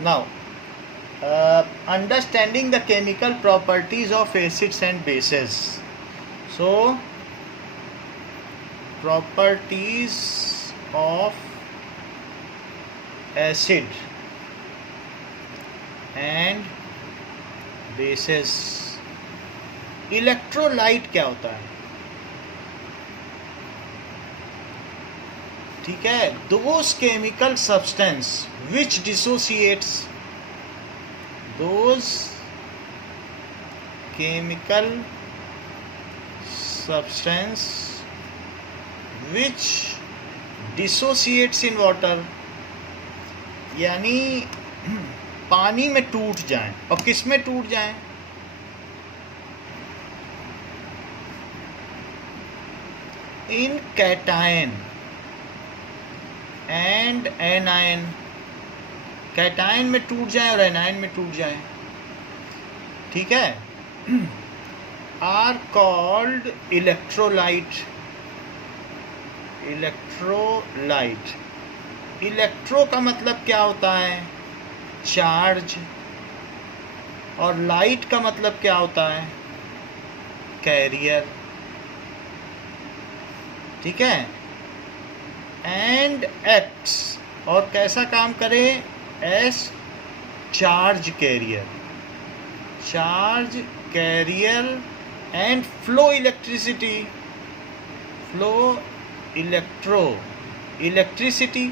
Now, understanding the chemical properties of acids and bases. So, properties of acid and bases. Electrolyte क्या होता है? ठीक है, those chemical substance which dissociates, those chemical substance which dissociates in water, यानी पानी में टूट जाएं। और किस में टूट जाएं? इन कैटायन एंड एनायन, कैटायन में टूट जाए और एनायन में टूट जाए। ठीक है, are called electrolyte. Electrolyte, electro का मतलब क्या होता है? चार्ज। और लाइट का मतलब क्या होता है? कैरियर। ठीक है, एंड एक्ट्स, और कैसा काम करे? S charge carrier, charge carrier and flow electricity, flow electro electricity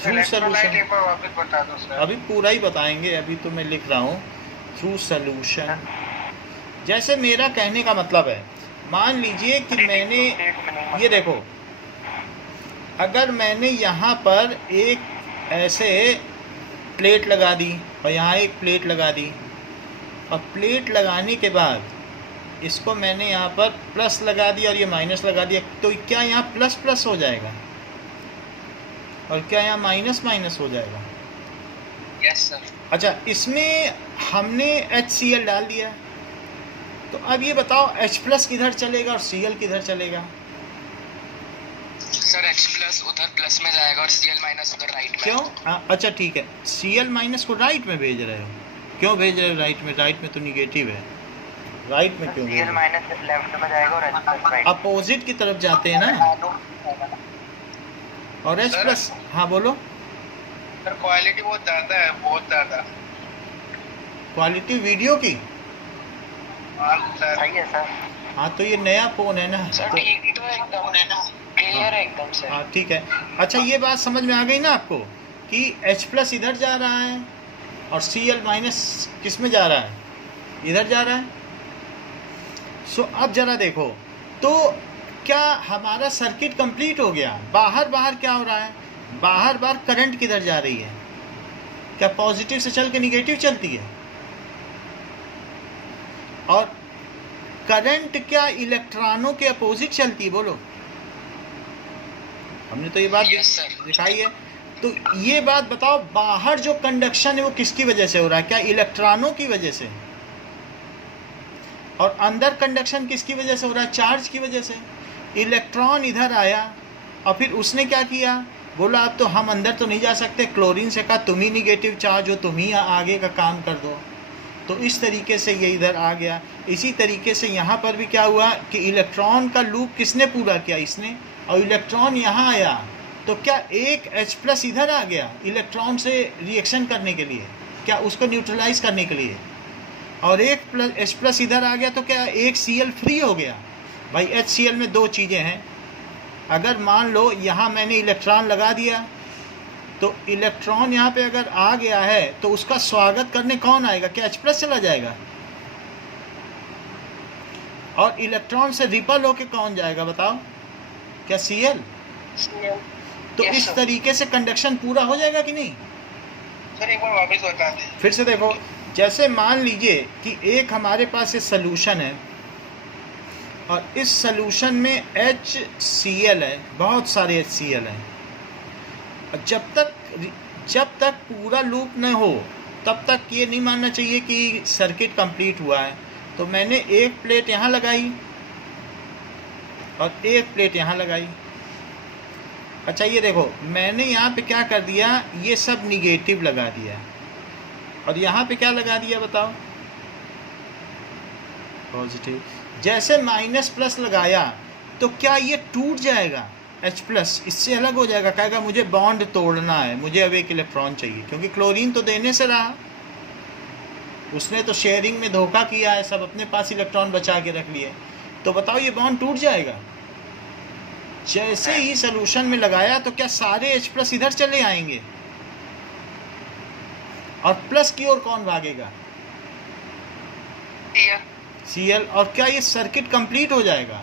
through solution. अभी पूरा ही बताएंगे, अभी तो मैं लिख रहा हूँ थ्रू सोल्यूशन। जैसे मेरा कहने का मतलब है, मान लीजिए कि मैंने ये देखो, अगर मैंने यहाँ पर एक ऐसे प्लेट लगा दी और यहाँ एक प्लेट लगा दी, और प्लेट लगाने के बाद इसको मैंने यहाँ पर प्लस लगा दिया और ये माइनस लगा दिया, तो क्या यहाँ प्लस प्लस हो जाएगा और क्या यहाँ माइनस माइनस हो जाएगा? Yes sir. अच्छा, इसमें हमने HCl डाल दिया, तो अब ये बताओ H प्लस किधर चलेगा और Cl किधर चलेगा? सर H प्लस उधर प्लस में जाएगा और Cl माइनस उधर राइट में। क्यों? अच्छा ठीक है, Cl माइनस को राइट में भेज रहे हो। क्यों भेज रहे हो राइट में? राइट में तो निगेटिव है, राइट में क्यों? Cl माइनस लेफ्ट में जाएगा और H प्लस राइट। अपोजिट की तरफ जाते हैं ना। और H प्लस, हाँ बोलो सर। क्वालिटी बहुत ज़्यादा है, बहुत ज़्यादा क्वालिटी वीडियो की। सही है सर। हाँ तो ये नया फ़ोन है ना, सर ठीक तो एकदम है ना, क्लियर है एकदम से। हाँ ठीक है। अच्छा, ये बात समझ में आ गई ना आपको कि H प्लस इधर जा रहा है और Cl माइनस किस में जा रहा है? इधर जा रहा है। सो अब जरा देखो, तो क्या हमारा सर्किट कंप्लीट हो गया? बाहर बाहर क्या हो रहा है? बाहर बाहर करंट किधर जा रही है? क्या पॉजिटिव से चल के निगेटिव चलती है? और करंट क्या इलेक्ट्रॉनों के अपोजिट चलती है? बोलो, हमने तो ये बात दिखाई है। तो ये बात बताओ, बाहर जो कंडक्शन है वो किसकी वजह से हो रहा है? क्या इलेक्ट्रॉनों की वजह से? और अंदर कंडक्शन किसकी वजह से हो रहा है? चार्ज की वजह से। इलेक्ट्रॉन इधर आया और फिर उसने क्या किया? बोला अब तो हम अंदर तो नहीं जा सकते। क्लोरीन से कहा तुम ही निगेटिव चार्ज हो, तुम ही आगे का काम कर दो। तो इस तरीके से ये इधर आ गया। इसी तरीके से यहाँ पर भी क्या हुआ कि इलेक्ट्रॉन का लूप किसने पूरा किया? इसने। और इलेक्ट्रॉन यहाँ आया तो क्या एक H प्लस इधर आ गया इलेक्ट्रॉन से रिएक्शन करने के लिए, क्या उसको न्यूट्रलाइज करने के लिए, और एक H प्लस इधर आ गया तो क्या एक Cl फ्री हो गया? भाई HCl में दो चीज़ें हैं। अगर मान लो यहाँ मैंने इलेक्ट्रॉन लगा दिया, तो इलेक्ट्रॉन यहाँ पे अगर आ गया है तो उसका स्वागत करने कौन आएगा? क्या H प्लस चला जाएगा? और इलेक्ट्रॉन से रिपल होके कौन जाएगा बताओ? क्या Cl? तो इस तरीके से कंडक्शन पूरा हो जाएगा कि नहीं? सर एक बार वापस बता दें। फिर से देखो, जैसे मान लीजिए कि एक हमारे पास ये सलूशन है और इस सलूशन में HCl है, बहुत सारे HCl हैं। जब तक पूरा लूप न हो तब तक ये नहीं मानना चाहिए कि सर्किट कंप्लीट हुआ है। तो मैंने एक प्लेट यहाँ लगाई और एक प्लेट यहाँ लगाई। अच्छा ये देखो, मैंने यहाँ पे क्या कर दिया, ये सब निगेटिव लगा दिया, और यहाँ पे क्या लगा दिया बताओ, पॉजिटिव। जैसे माइनस प्लस लगाया तो क्या ये टूट जाएगा, H प्लस इससे अलग हो जाएगा, कहेगा मुझे बॉन्ड तोड़ना है, मुझे अब एक इलेक्ट्रॉन चाहिए, क्योंकि क्लोरीन तो देने से रहा, उसने तो शेयरिंग में धोखा किया है, सब अपने पास इलेक्ट्रॉन बचा के रख लिए, तो बताओ ये बॉन्ड टूट जाएगा। जैसे ही सोल्यूशन में लगाया तो क्या सारे H प्लस इधर चले आएंगे, और प्लस की ओर कौन भागेगा, Cl, और क्या ये सर्किट कंप्लीट हो जाएगा।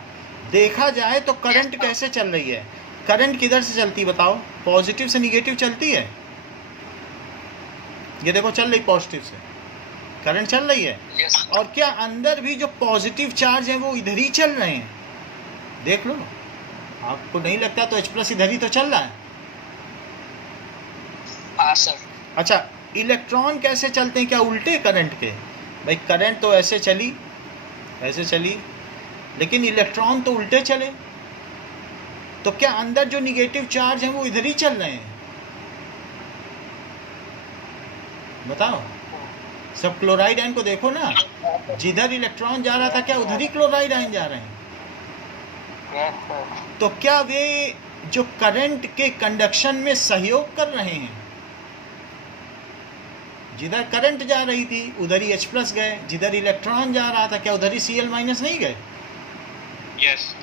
देखा जाए तो करंट कैसे चल रही है, करंट किधर से चलती बताओ, पॉजिटिव से निगेटिव चलती है, ये देखो चल रही पॉजिटिव से, करंट चल रही है, और क्या अंदर भी जो पॉजिटिव चार्ज है वो इधर ही चल रहे हैं, देख लो, आपको नहीं लगता तो H प्लस इधर ही तो चल रहा है। हाँ सर। अच्छा, इलेक्ट्रॉन कैसे चलते हैं, क्या उल्टे करंट के, भाई करंट तो ऐसे चली, लेकिन इलेक्ट्रॉन तो उल्टे चले, तो क्या अंदर जो निगेटिव चार्ज है वो इधर ही चल रहे हैं, बताओ। सब क्लोराइड आयन को देखो ना, जिधर इलेक्ट्रॉन जा रहा था क्या उधर ही क्लोराइड आयन जा रहे हैं, तो क्या वे जो करंट के कंडक्शन में सहयोग कर रहे हैं, जिधर करंट जा रही थी उधर ही H प्लस गए, जिधर इलेक्ट्रॉन जा रहा था क्या उधर ही Cl माइनस नहीं गए। यस।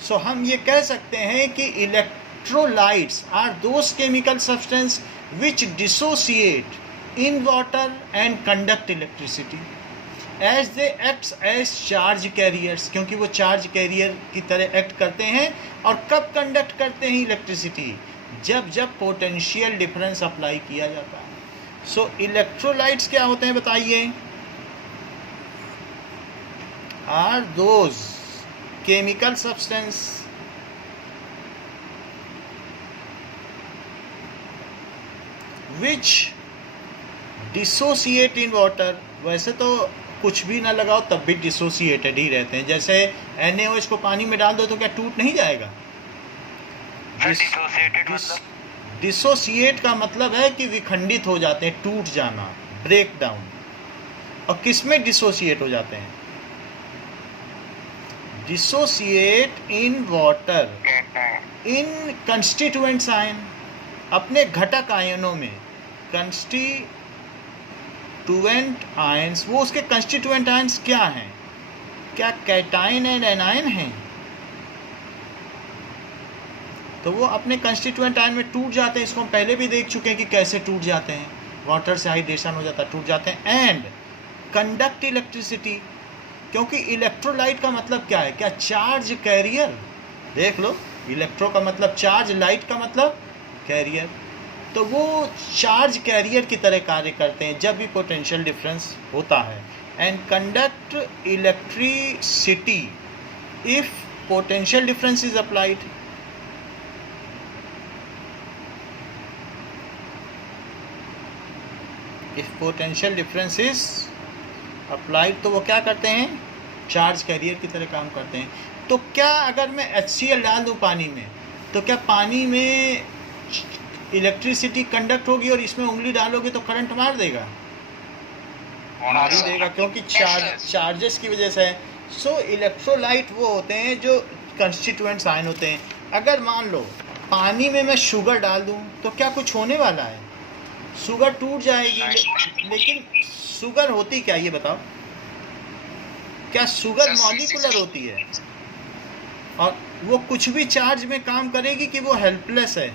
सो हम ये कह सकते हैं कि electrolytes are those chemical substance which dissociate in water and conduct electricity as they acts as charge carriers, क्योंकि वो चार्ज कैरियर की तरह एक्ट करते हैं, और कब कंडक्ट करते हैं इलेक्ट्रिसिटी, जब पोटेंशियल डिफरेंस अप्लाई किया जाता है। सो इलेक्ट्रोलाइट्स क्या होते हैं बताइए, are those chemical substance which dissociate in water, वैसे तो कुछ भी ना लगाओ तब भी डिसोसिएटेड ही रहते हैं, जैसे NaOH को पानी में डाल दो तो क्या टूट नहीं जाएगा, डिसोसिएट का मतलब है कि विखंडित हो जाते हैं, टूट जाना, ब्रेक डाउन। और किस में डिसोसिएट हो जाते हैं, dissociate in water in constituents ion, अपने घटक आयनों में, कंस्टिट्यूएंट आयन्स, वो उसके कंस्टिट्यूएंट आयन्स क्या हैं, क्या कैटायन एंड एनायन हैं, तो वो अपने कंस्टिट्यूएंट आयन में टूट जाते हैं। इसको हम पहले भी देख चुके हैं कि कैसे टूट जाते हैं, वाटर से हाइड्रेशन हो जाता है, टूट जाते हैं। एंड कंडक्ट इलेक्ट्रिसिटी, क्योंकि इलेक्ट्रोलाइट का मतलब क्या है, क्या चार्ज कैरियर, देख लो, इलेक्ट्रो का मतलब चार्ज, लाइट का मतलब कैरियर, तो वो चार्ज कैरियर की तरह कार्य करते हैं जब भी पोटेंशियल डिफरेंस होता है। And conduct electricity if potential difference is applied, if potential difference is applied, तो वो क्या करते हैं, चार्ज कैरियर की तरह काम करते हैं। तो क्या अगर मैं HCl डाल दूं पानी में, तो क्या पानी में इलेक्ट्रिसिटी कंडक्ट होगी, और इसमें उंगली डालोगे तो करंट मार देगा, मार ही देगा, क्योंकि चार्जेस की वजह से है। सो इलेक्ट्रोलाइट वो होते हैं जो कंस्टिट्यूएंट्स आयन होते हैं। अगर मान लो पानी में मैं शुगर डाल दूं तो क्या कुछ होने वाला है, शुगर टूट जाएगी, लेकिन शुगर होती क्या ये बताओ, क्या शुगर मॉलिक्यूलर होती है, और वो कुछ भी चार्ज में काम करेगी कि वो हेल्पलेस है,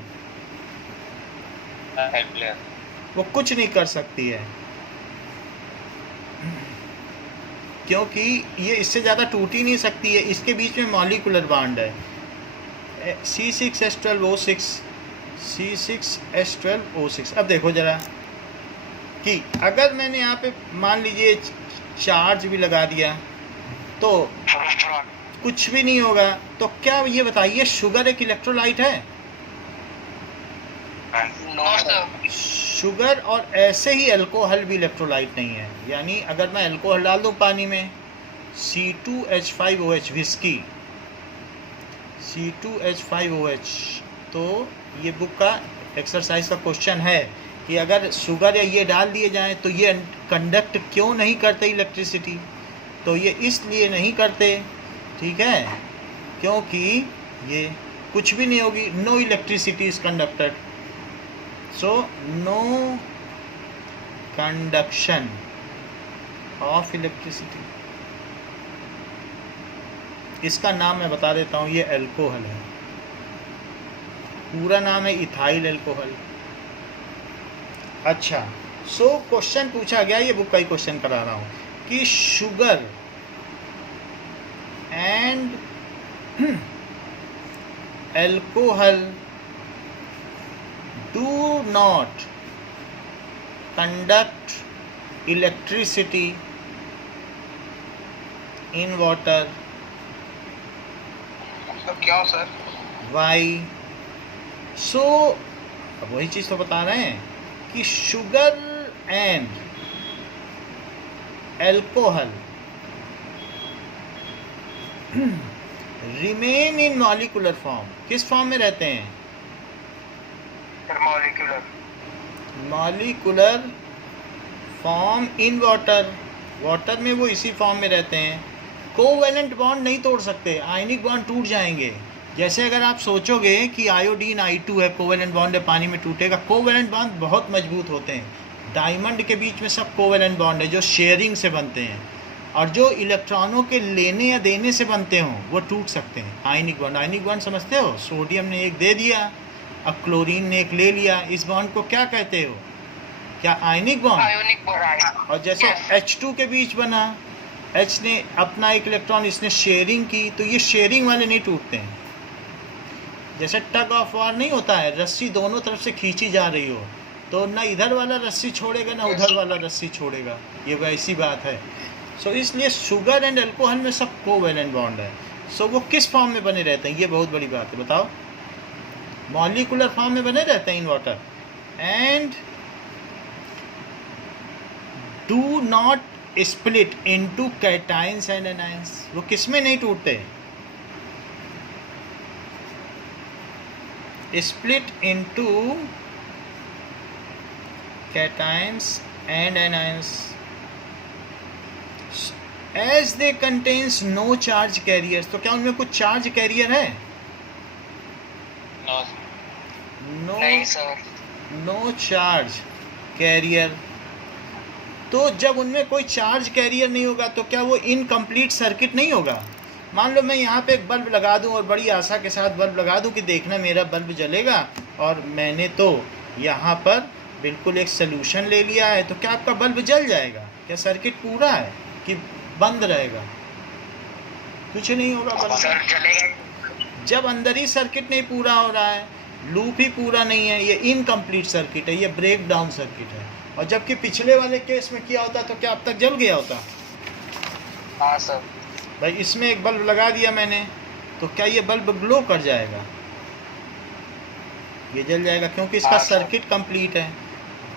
वो कुछ नहीं कर सकती है, क्योंकि ये इससे ज़्यादा टूट ही नहीं सकती है, इसके बीच में मॉलिक्यूलर बॉन्ड है, C6H12O6, C6H12O6। अब देखो ज़रा कि अगर मैंने यहाँ पे मान लीजिए चार्ज भी लगा दिया तो कुछ भी नहीं होगा, तो क्या ये बताइए शुगर एक इलेक्ट्रोलाइट है, शुगर और ऐसे ही अल्कोहल भी इलेक्ट्रोलाइट नहीं है। यानी अगर मैं अल्कोहल डाल दूँ पानी में, C2H5OH विस्की, C2H5OH तो ये बुक का एक्सरसाइज का क्वेश्चन है कि अगर शुगर या ये डाल दिए जाएं तो ये कंडक्ट क्यों नहीं करते इलेक्ट्रिसिटी। तो ये इसलिए नहीं करते, ठीक है, क्योंकि ये कुछ भी नहीं होगी, no electricity is conducted, so no conduction of electricity. इसका नाम मैं बता देता हूँ, ये अल्कोहल है, पूरा नाम है इथाइल अल्कोहल। अच्छा, सो क्वेश्चन पूछा गया, ये बुक का ही क्वेश्चन करा रहा हूँ कि sugar and alcohol do not conduct electricity in water. क्यों सर? वाई? सो अब वही चीज़ तो बता रहे हैं कि sugar and alcohol remain in molecular form. किस फॉर्म में रहते हैं? Molecular. Molecular form in water. Water में वो इसी फॉर्म में रहते हैं। कोवेलेंट बॉन्ड नहीं तोड़ सकते, आयनिक बॉन्ड टूट जाएंगे। जैसे अगर आप सोचोगे कि आयोडीन I2 है, कोवेलेंट बॉन्ड है, पानी में टूटेगा। कोवेलेंट बॉन्ड बहुत मजबूत होते हैं। डायमंड के बीच में सब कोवेलेंट बॉन्ड है जो शेयरिंग से बनते हैं, और जो इलेक्ट्रॉनों के लेने या देने से बनते हों वो टूट सकते हैं। आयनिक बॉन्ड, आयनिक बॉन्ड समझते हो? सोडियम ने एक दे दिया, अब क्लोरीन ने एक ले लिया, इस बॉन्ड को क्या कहते हो? क्या आयनिक बॉन्ड? Ionic bond. और जैसे H2 के बीच बना, H ने अपना एक इलेक्ट्रॉन इसने शेयरिंग की, तो ये शेयरिंग वाले नहीं टूटते हैं। जैसे टग ऑफ वार नहीं होता है, रस्सी दोनों तरफ से खींची जा रही हो तो ना इधर वाला रस्सी छोड़ेगा ना उधर वाला रस्सी छोड़ेगा, ये वैसी बात है। सो इसलिए शुगर एंड अल्कोहल में सब कोवेलेंट बॉन्ड है। सो वो किस फॉर्म में बने रहते हैं, ये बहुत बड़ी बात है। बताओ, मॉलिक्यूलर फॉर्म में बने रहते हैं इन water, and do not split into cations and anions. वो किस में नहीं टूटते? split into cations and anions as they contains no charge carriers। तो क्या उनमें कुछ चार्ज कैरियर है? नहीं सर। No charge carrier. तो जब उनमें कोई चार्ज कैरियर नहीं होगा तो क्या वो इनकम्प्लीट सर्किट नहीं होगा? मान लो मैं यहाँ पे एक बल्ब लगा दूँ और बड़ी आशा के साथ बल्ब लगा दूँ कि देखना मेरा बल्ब जलेगा, और मैंने तो यहाँ पर बिल्कुल एक सलूशन ले लिया है, तो क्या आपका बल्ब जल जाएगा? क्या सर्किट पूरा है कि बंद रहेगा? कुछ नहीं होगा, बल्ब जलेगा। जब अंदर ही सर्किट नहीं पूरा हो रहा है, लूप ही पूरा नहीं है, ये इनकम्प्लीट सर्किट है, ये ब्रेक डाउन सर्किट है। और जबकि पिछले वाले केस में किया होता तो क्या अब तक जल गया होता? हाँ सर। भाई इसमें एक बल्ब लगा दिया मैंने, तो क्या ये बल्ब ग्लो कर जाएगा? ये जल जाएगा, क्योंकि इसका सर्किट कंप्लीट है।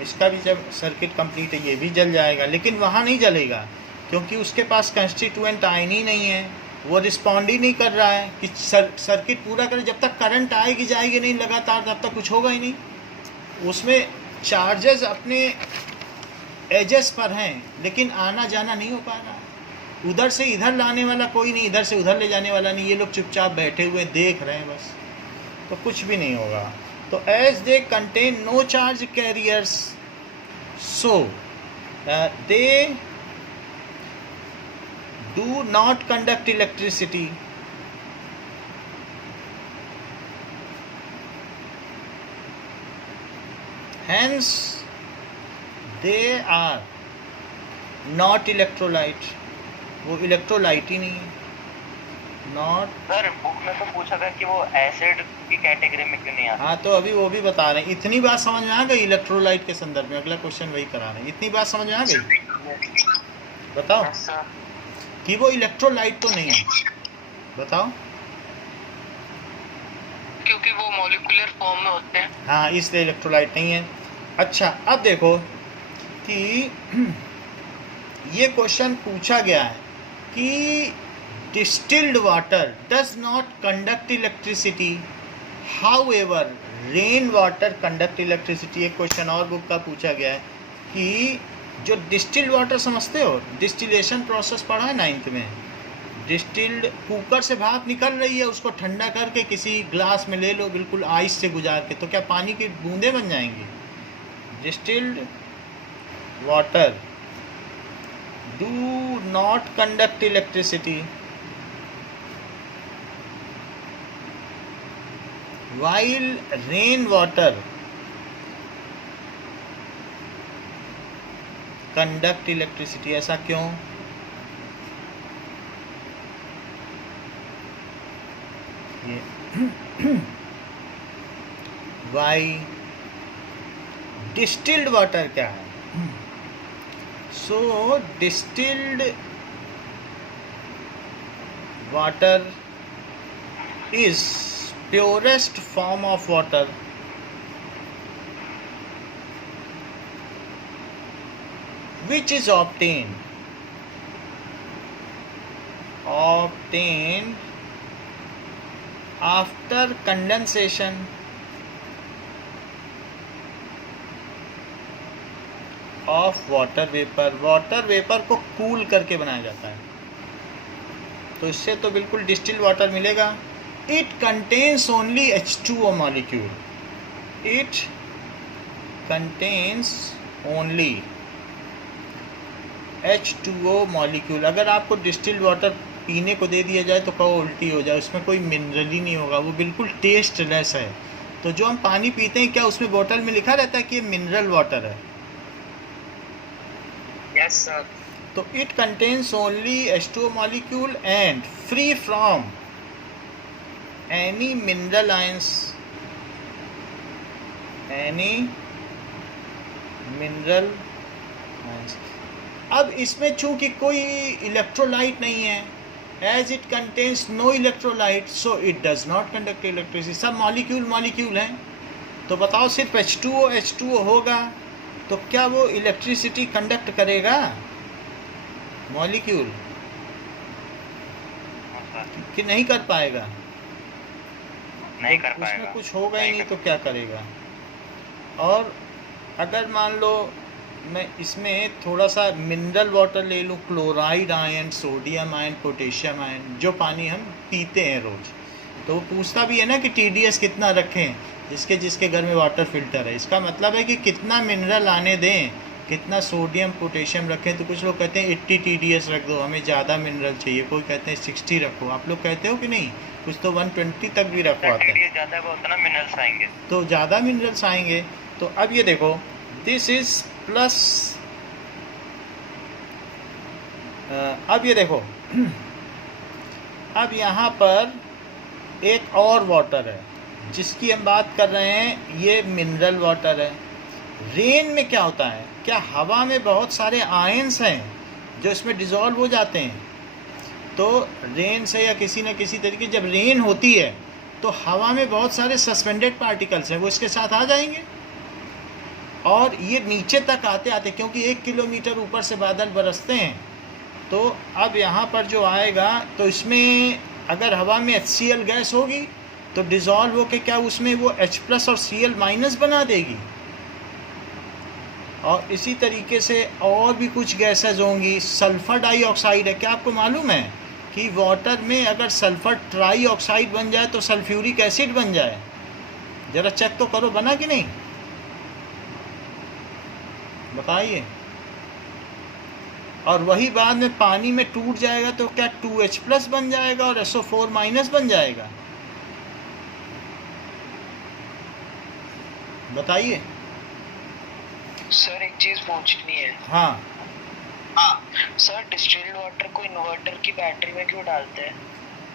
इसका भी जब सर्किट कंप्लीट है ये भी जल जाएगा, लेकिन वहाँ नहीं जलेगा क्योंकि उसके पास कंस्टिट्यूएंट आयन ही नहीं है, वो रिस्पॉन्ड ही नहीं कर रहा है कि सर्किट पूरा करे। जब तक करंट आएगी जाएगी नहीं लगातार, तब तक कुछ होगा ही नहीं। उसमें चार्जेस अपने एजेस पर हैं, लेकिन आना जाना नहीं हो पा रहा है। उधर से इधर लाने वाला कोई नहीं, इधर से उधर ले जाने वाला नहीं। ये लोग चुपचाप बैठे हुए देख रहे हैं बस, तो कुछ भी नहीं होगा। तो as they contain no charge carriers, so they do not conduct electricity. Hence, they are not electrolyte। वो इलेक्ट्रोलाइट ही नहीं है। नॉट सर बुक में तो पूछा था कि वो एसिड की कैटेगरी में क्यों नहीं आता? हाँ, तो अभी वो भी बता रहे हैं। इतनी बात समझ में आ गई इलेक्ट्रोलाइट के संदर्भ में? अगला क्वेश्चन वही करा रहे हैं। इतनी बात समझ में आ गई? बताओ कि वो इलेक्ट्रोलाइट तो नहीं है। बताओ। क्योंकि वो मॉलिक्यूलर फॉर्म में होते हैं। हाँ, इसलिए इलेक्ट्रोलाइट नहीं है। अच्छा, अब देखो कि ये क्वेश्चन पूछा गया है कि distilled water does not conduct electricity, how ever rain water conduct electricity. एक क्वेश्चन और बुक का पूछा गया है कि जो डिस्टिल्ड वाटर समझते हो, डिस्टिलेशन प्रोसेस पढ़ा है 9th में। डिस्टिल्ड कुकर से भाप निकल रही है, उसको ठंडा करके किसी ग्लास में ले लो बिल्कुल आइस से गुजार के, तो क्या पानी की बूंदें बन जाएंगी? Distilled water do not conduct electricity while rain water conduct electricity। ऐसा क्यों? ये why distilled water क्या है? so distilled water is purest form of water which is obtained after condensation of water vapor। Water vapour को cool करके बनाया जाता है, तो इससे तो बिल्कुल डिस्टिल्ड वाटर मिलेगा। It contains only H2O molecule. It contains only H2O molecule। अगर आपको डिस्टिल्ड वाटर पीने को दे दिया जाए तो कहो उल्टी हो जाए, उसमें कोई मिनरल ही नहीं होगा, वो बिल्कुल टेस्टलेस है। तो जो हम पानी पीते हैं, क्या उसमें बोतल में लिखा रहता है कि ये मिनरल वाटर है? Yes sir. तो it contains only H2O molecule and free from any mineral ions, अब इसमें चूंकि कोई इलेक्ट्रोलाइट नहीं है, as it contains no electrolyte, so it does not conduct electricity. सब मॉलिक्यूल हैं, तो बताओ सिर्फ H2O होगा तो क्या वो इलेक्ट्रिसिटी कंडक्ट करेगा? मॉलिक्यूल कि नहीं कर पाएगा? नहीं कर पाएगा, उसमें कुछ होगा ही नहीं तो क्या करेगा? और अगर मान लो मैं इसमें थोड़ा सा मिनरल वाटर ले लूँ, chloride ion, sodium ion, potassium ion, जो पानी हम पीते हैं रोज़, तो वो पूछता भी है ना कि TDS कितना रखें, जिसके घर में वाटर फिल्टर है। इसका मतलब है कि कितना मिनरल आने दें, कितना सोडियम पोटेशियम रखें। तो कुछ लोग कहते हैं 80 TDS रख दो, हमें ज़्यादा मिनरल चाहिए, कोई कहते हैं 60 रखो। आप लोग कहते हो कि नहीं? कुछ तो 120 तक भी रखवाते हैं, ज़्यादा वो उतना मिनरल्स आएंगे, तो ज़्यादा मिनरल्स आएंगे। तो अब ये देखो, दिस इज़ प्लस, अब ये देखो अब यहाँ पर एक और वाटर है जिसकी हम बात कर रहे हैं, ये मिनरल वाटर है। रेन में क्या होता है, क्या हवा में बहुत सारे आयंस हैं जो इसमें डिज़ोल्व हो जाते हैं। तो रेन से या किसी न किसी तरीके, जब रेन होती है तो हवा में बहुत सारे सस्पेंडेड पार्टिकल्स हैं, वो इसके साथ आ जाएंगे और ये नीचे तक आते आते, क्योंकि 1 किलोमीटर ऊपर से बादल बरसते हैं, तो अब यहाँ पर जो आएगा, तो इसमें अगर हवा में HCl गैस होगी तो डिज़ोल्व होके क्या उसमें वो H+ और Cl- बना देगी। और इसी तरीके से और भी कुछ गैसेज होंगी। सल्फ़र डाइऑक्साइड है, क्या आपको मालूम है कि वाटर में अगर सल्फ़र ट्राइऑक्साइड बन जाए तो सल्फ्यूरिक एसिड बन जाए? ज़रा चेक तो करो, बना कि नहीं, बताइए। और वही बाद में पानी में टूट जाएगा तो क्या 2H+ बन जाएगा और SO4- बन जाएगा? बताइए। सर एक चीज पूछनी है। हाँ सर, डिस्टिल्ड वाटर को इन्वर्टर की बैटरी में क्यों डालते हैं?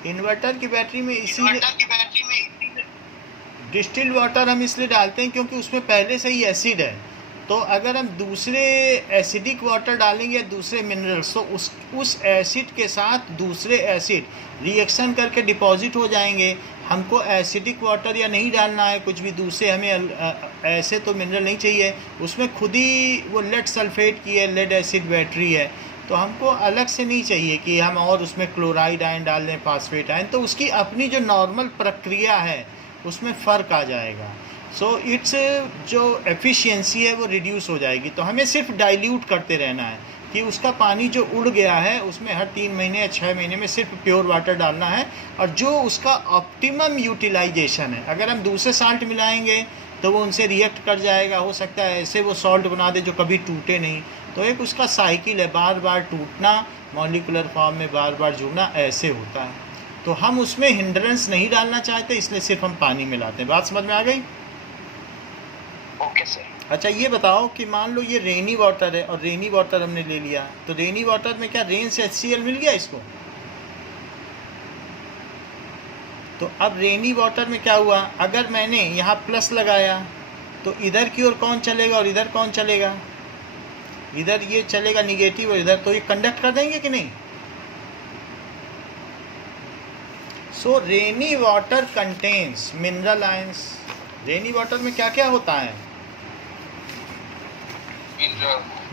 इन्वर्टर की बैटरी में इसीलिए डिस्टिल्ड वाटर हम इसलिए डालते हैं क्योंकि उसमें पहले से ही एसिड है। तो अगर हम दूसरे एसिडिक वाटर डालेंगे या दूसरे मिनरल्स, तो उस एसिड के साथ दूसरे एसिड रिएक्शन करके डिपॉजिट हो जाएंगे। हमको एसिडिक वाटर या नहीं डालना है, कुछ भी दूसरे हमें ऐसे तो मिनरल नहीं चाहिए, उसमें खुद ही वो लेड सल्फेट की है, लेड एसिड बैटरी है, तो हमको अलग से नहीं चाहिए कि हम और उसमें क्लोराइड आयन डाल दें, फास्फेट आयन। तो उसकी अपनी जो नॉर्मल प्रक्रिया है उसमें फ़र्क आ जाएगा। सो इट्स जो एफिशिएंसी है वो रिड्यूस हो जाएगी। तो हमें सिर्फ डाइल्यूट करते रहना है कि उसका पानी जो उड़ गया है उसमें हर 3 महीने या 6 महीने में सिर्फ प्योर वाटर डालना है, और जो उसका ऑप्टिमम यूटिलाइजेशन है, अगर हम दूसरे साल्ट मिलाएंगे तो वो उनसे रिएक्ट कर जाएगा, हो सकता है ऐसे वो सॉल्ट बना दे जो कभी टूटे नहीं। तो एक उसका साइकिल है, बार बार टूटना, मॉलिक्यूलर फॉर्म में बार बार जुड़ना, ऐसे होता है। तो हम उसमें हिंड्रेंस नहीं डालना चाहते, इसलिए सिर्फ हम पानी मिलाते हैं। बात समझ में आ गई? Okay sir. अच्छा ये बताओ कि मान लो ये रेनी वाटर है और रेनी वाटर हमने ले लिया, तो रेनी वाटर में क्या रेन से HCl मिल गया इसको? तो अब रेनी वाटर में क्या हुआ, अगर मैंने यहाँ प्लस लगाया तो इधर की ओर कौन चलेगा और इधर कौन चलेगा? इधर ये चलेगा निगेटिव और इधर, तो ये कंडक्ट कर देंगे कि नहीं? So rainy water contains mineral ions. Rainy water में क्या क्या होता है?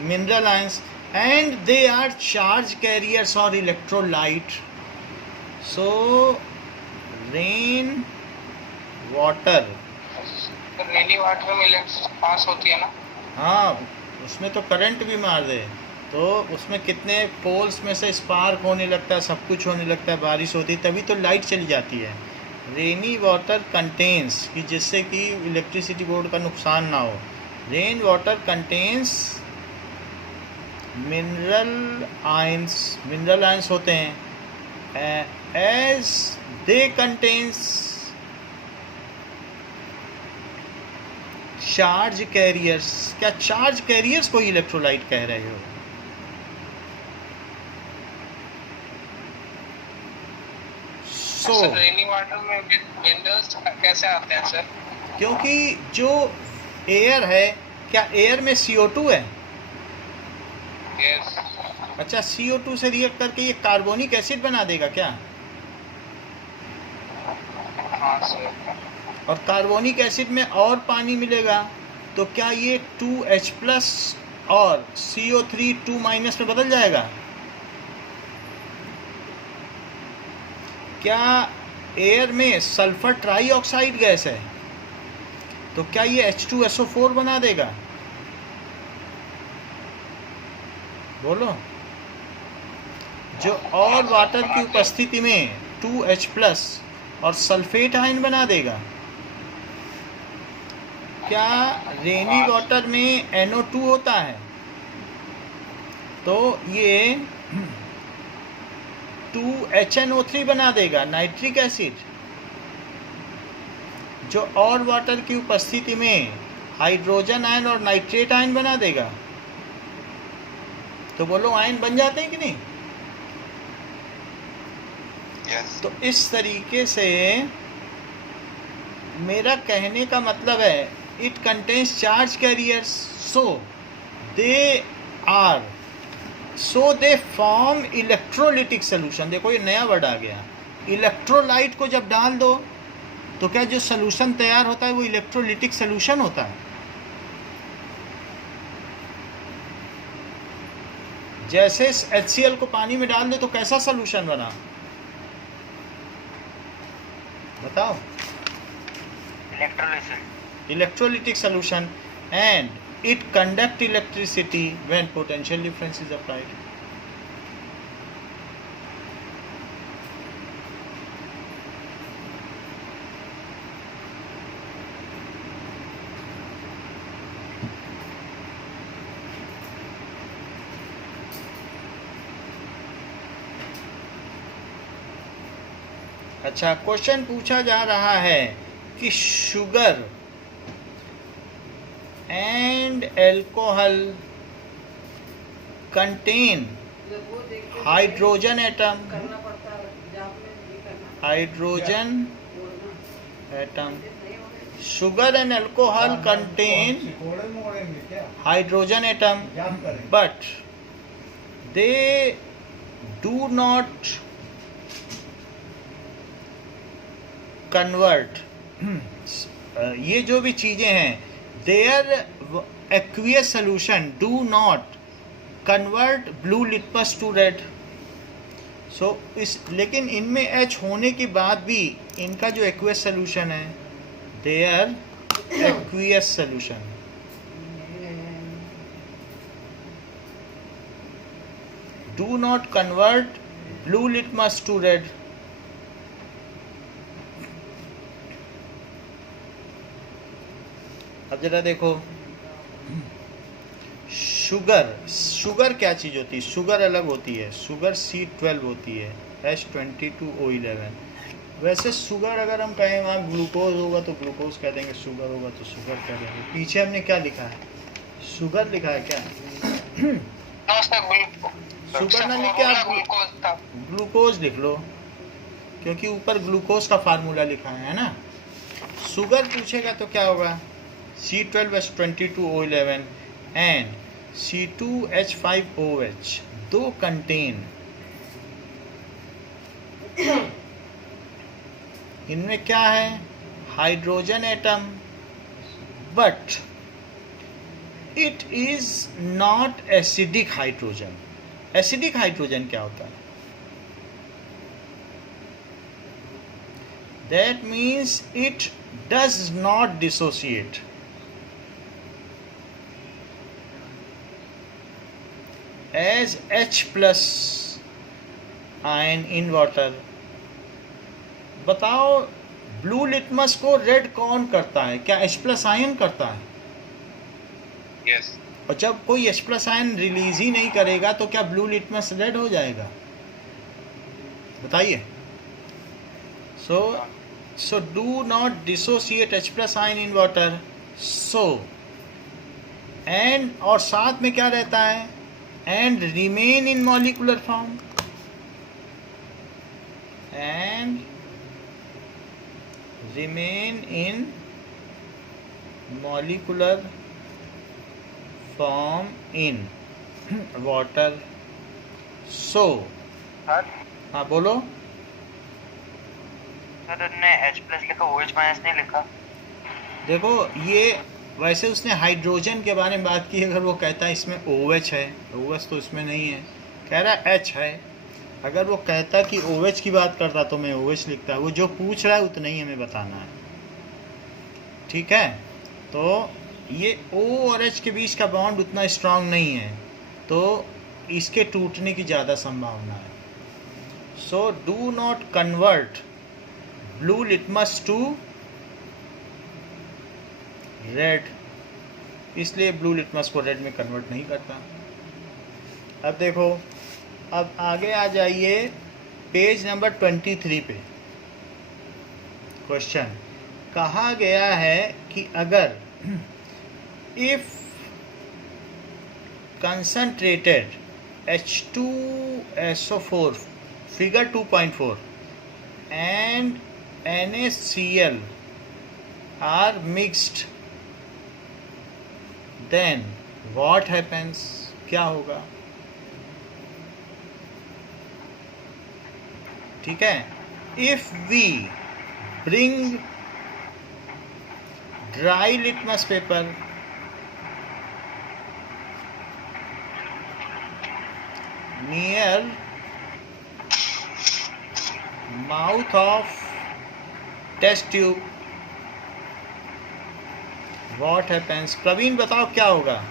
Mineral ions, and they are charge carriers और electrolyte. So rain water, rainy water में इलेक्ट्रिसिटी पास होती है ना? हाँ, उसमें तो करंट भी मार दे तो उसमें कितने पोल्स में से स्पार्क होने लगता है, सब कुछ होने लगता है, बारिश होती है तभी तो लाइट चली जाती है। रेनी वाटर कंटेन्स, कि जिससे कि इलेक्ट्रिसिटी बोर्ड का नुकसान ना हो। Rain water contains mineral ions, mineral ions होते हैं, as they contains charge carriers. क्या चार्ज कैरियर्स को इलेक्ट्रोलाइट कह रहे हो? रेनी वाटर में मिनरल्स कैसे आते हैं सर? क्योंकि जो एयर है, क्या एयर में CO2 है? यस। अच्छा, CO2 से रिएक्ट करके ये कार्बोनिक एसिड बना देगा क्या? हाँ सर। और कार्बोनिक एसिड में और पानी मिलेगा तो क्या ये 2H+ और CO3 2- में बदल जाएगा? क्या एयर में सल्फर ट्राईऑक्साइड गैस है तो क्या ये H2SO4 बना देगा? बोलो। जो और वाटर की उपस्थिति में 2H+ और सल्फेट आयन बना देगा। क्या रेनी वाटर में NO2 होता है तो ये 2HNO3 बना देगा, नाइट्रिक एसिड। जो और वाटर की उपस्थिति में हाइड्रोजन आयन और नाइट्रेट आयन बना देगा। तो बोलो आयन बन जाते हैं कि नहीं? यस। तो इस तरीके से मेरा कहने का मतलब है, it contains charge carriers, so they form electrolytic solution. देखो ये नया वर्ड आ गया, इलेक्ट्रोलाइट को जब डाल दो तो क्या जो सोल्यूशन तैयार होता है वो इलेक्ट्रोलिटिक सोल्यूशन होता है। जैसे HCl को पानी में डाल दे तो कैसा सोल्यूशन बना, बताओ? Electrolytic solution, and it conduct electricity when potential difference is applied. अच्छा, क्वेश्चन पूछा जा रहा है कि sugar and alcohol contain hydrogen atom. Sugar and alcohol contain hydrogen atom, but they do not convert. ये जो भी चीज़ें हैं, their aqueous solution do not convert blue litmus to red. So लेकिन इनमें H होने के बाद भी इनका जो aqueous solution है their aqueous solution. Do not convert blue litmus to red. अब जरा देखो, शुगर क्या चीज़ होती है? शुगर अलग होती है, शुगर C12 होती है, H22O11। वैसे शुगर अगर हम कहें वहाँ ग्लूकोज होगा तो ग्लूकोज कह देंगे, शुगर होगा तो शुगर कह देंगे। पीछे हमने क्या लिखा है? शुगर लिखा है क्या? शुगर ना लिख के आप ग्लूकोज लिख लो, क्योंकि ऊपर ग्लूकोज का फार्मूला लिखा है ना। शुगर पूछेगा तो क्या होगा? C12H22O11 and C2H5OH दो कंटेन, इनमें क्या है? Hydrogen atom, but it is not acidic hydrogen. Acidic hydrogen क्या होता है? That means it does not dissociate. as H plus ion in water। बताओ, ब्लू लिटमस को रेड कौन करता है? क्या H प्लस आयन करता है? Yes. और जब कोई H प्लस आयन रिलीज ही नहीं करेगा तो क्या ब्लू लिटमस रेड हो जाएगा? बताइए। सो do not dissociate H plus ion in water. So and, और साथ में क्या रहता है? and remain in molecular form, and remain in molecular form in water। so हाँ बोलो। सर ने H प्लस लिखा, OH माइनस नहीं लिखा। देखो, ये वैसे उसने हाइड्रोजन के बारे में बात की। अगर वो कहता है इसमें OH है, OH तो इसमें नहीं है, कह रहा है H है। अगर वो कहता कि OH की बात करता तो मैं OH लिखता। वो जो पूछ रहा है उतना ही हमें बताना है, ठीक है? तो ये O और H के बीच का बॉन्ड उतना स्ट्रांग नहीं है, तो इसके टूटने की ज़्यादा संभावना है। So do not convert blue litmus to red, इसलिए ब्लू लिटमस को रेड में कन्वर्ट नहीं करता। अब देखो, अब आगे आ जाइए पेज नंबर 23 पे। क्वेश्चन कहा गया है कि अगर if concentrated H2SO4 figure 2.4 and NaCl are mixed, then what happens? क्या होगा? ठीक है, if we bring dry litmus paper near mouth of test tube, what happens? Praveen बताओ क्या होगा,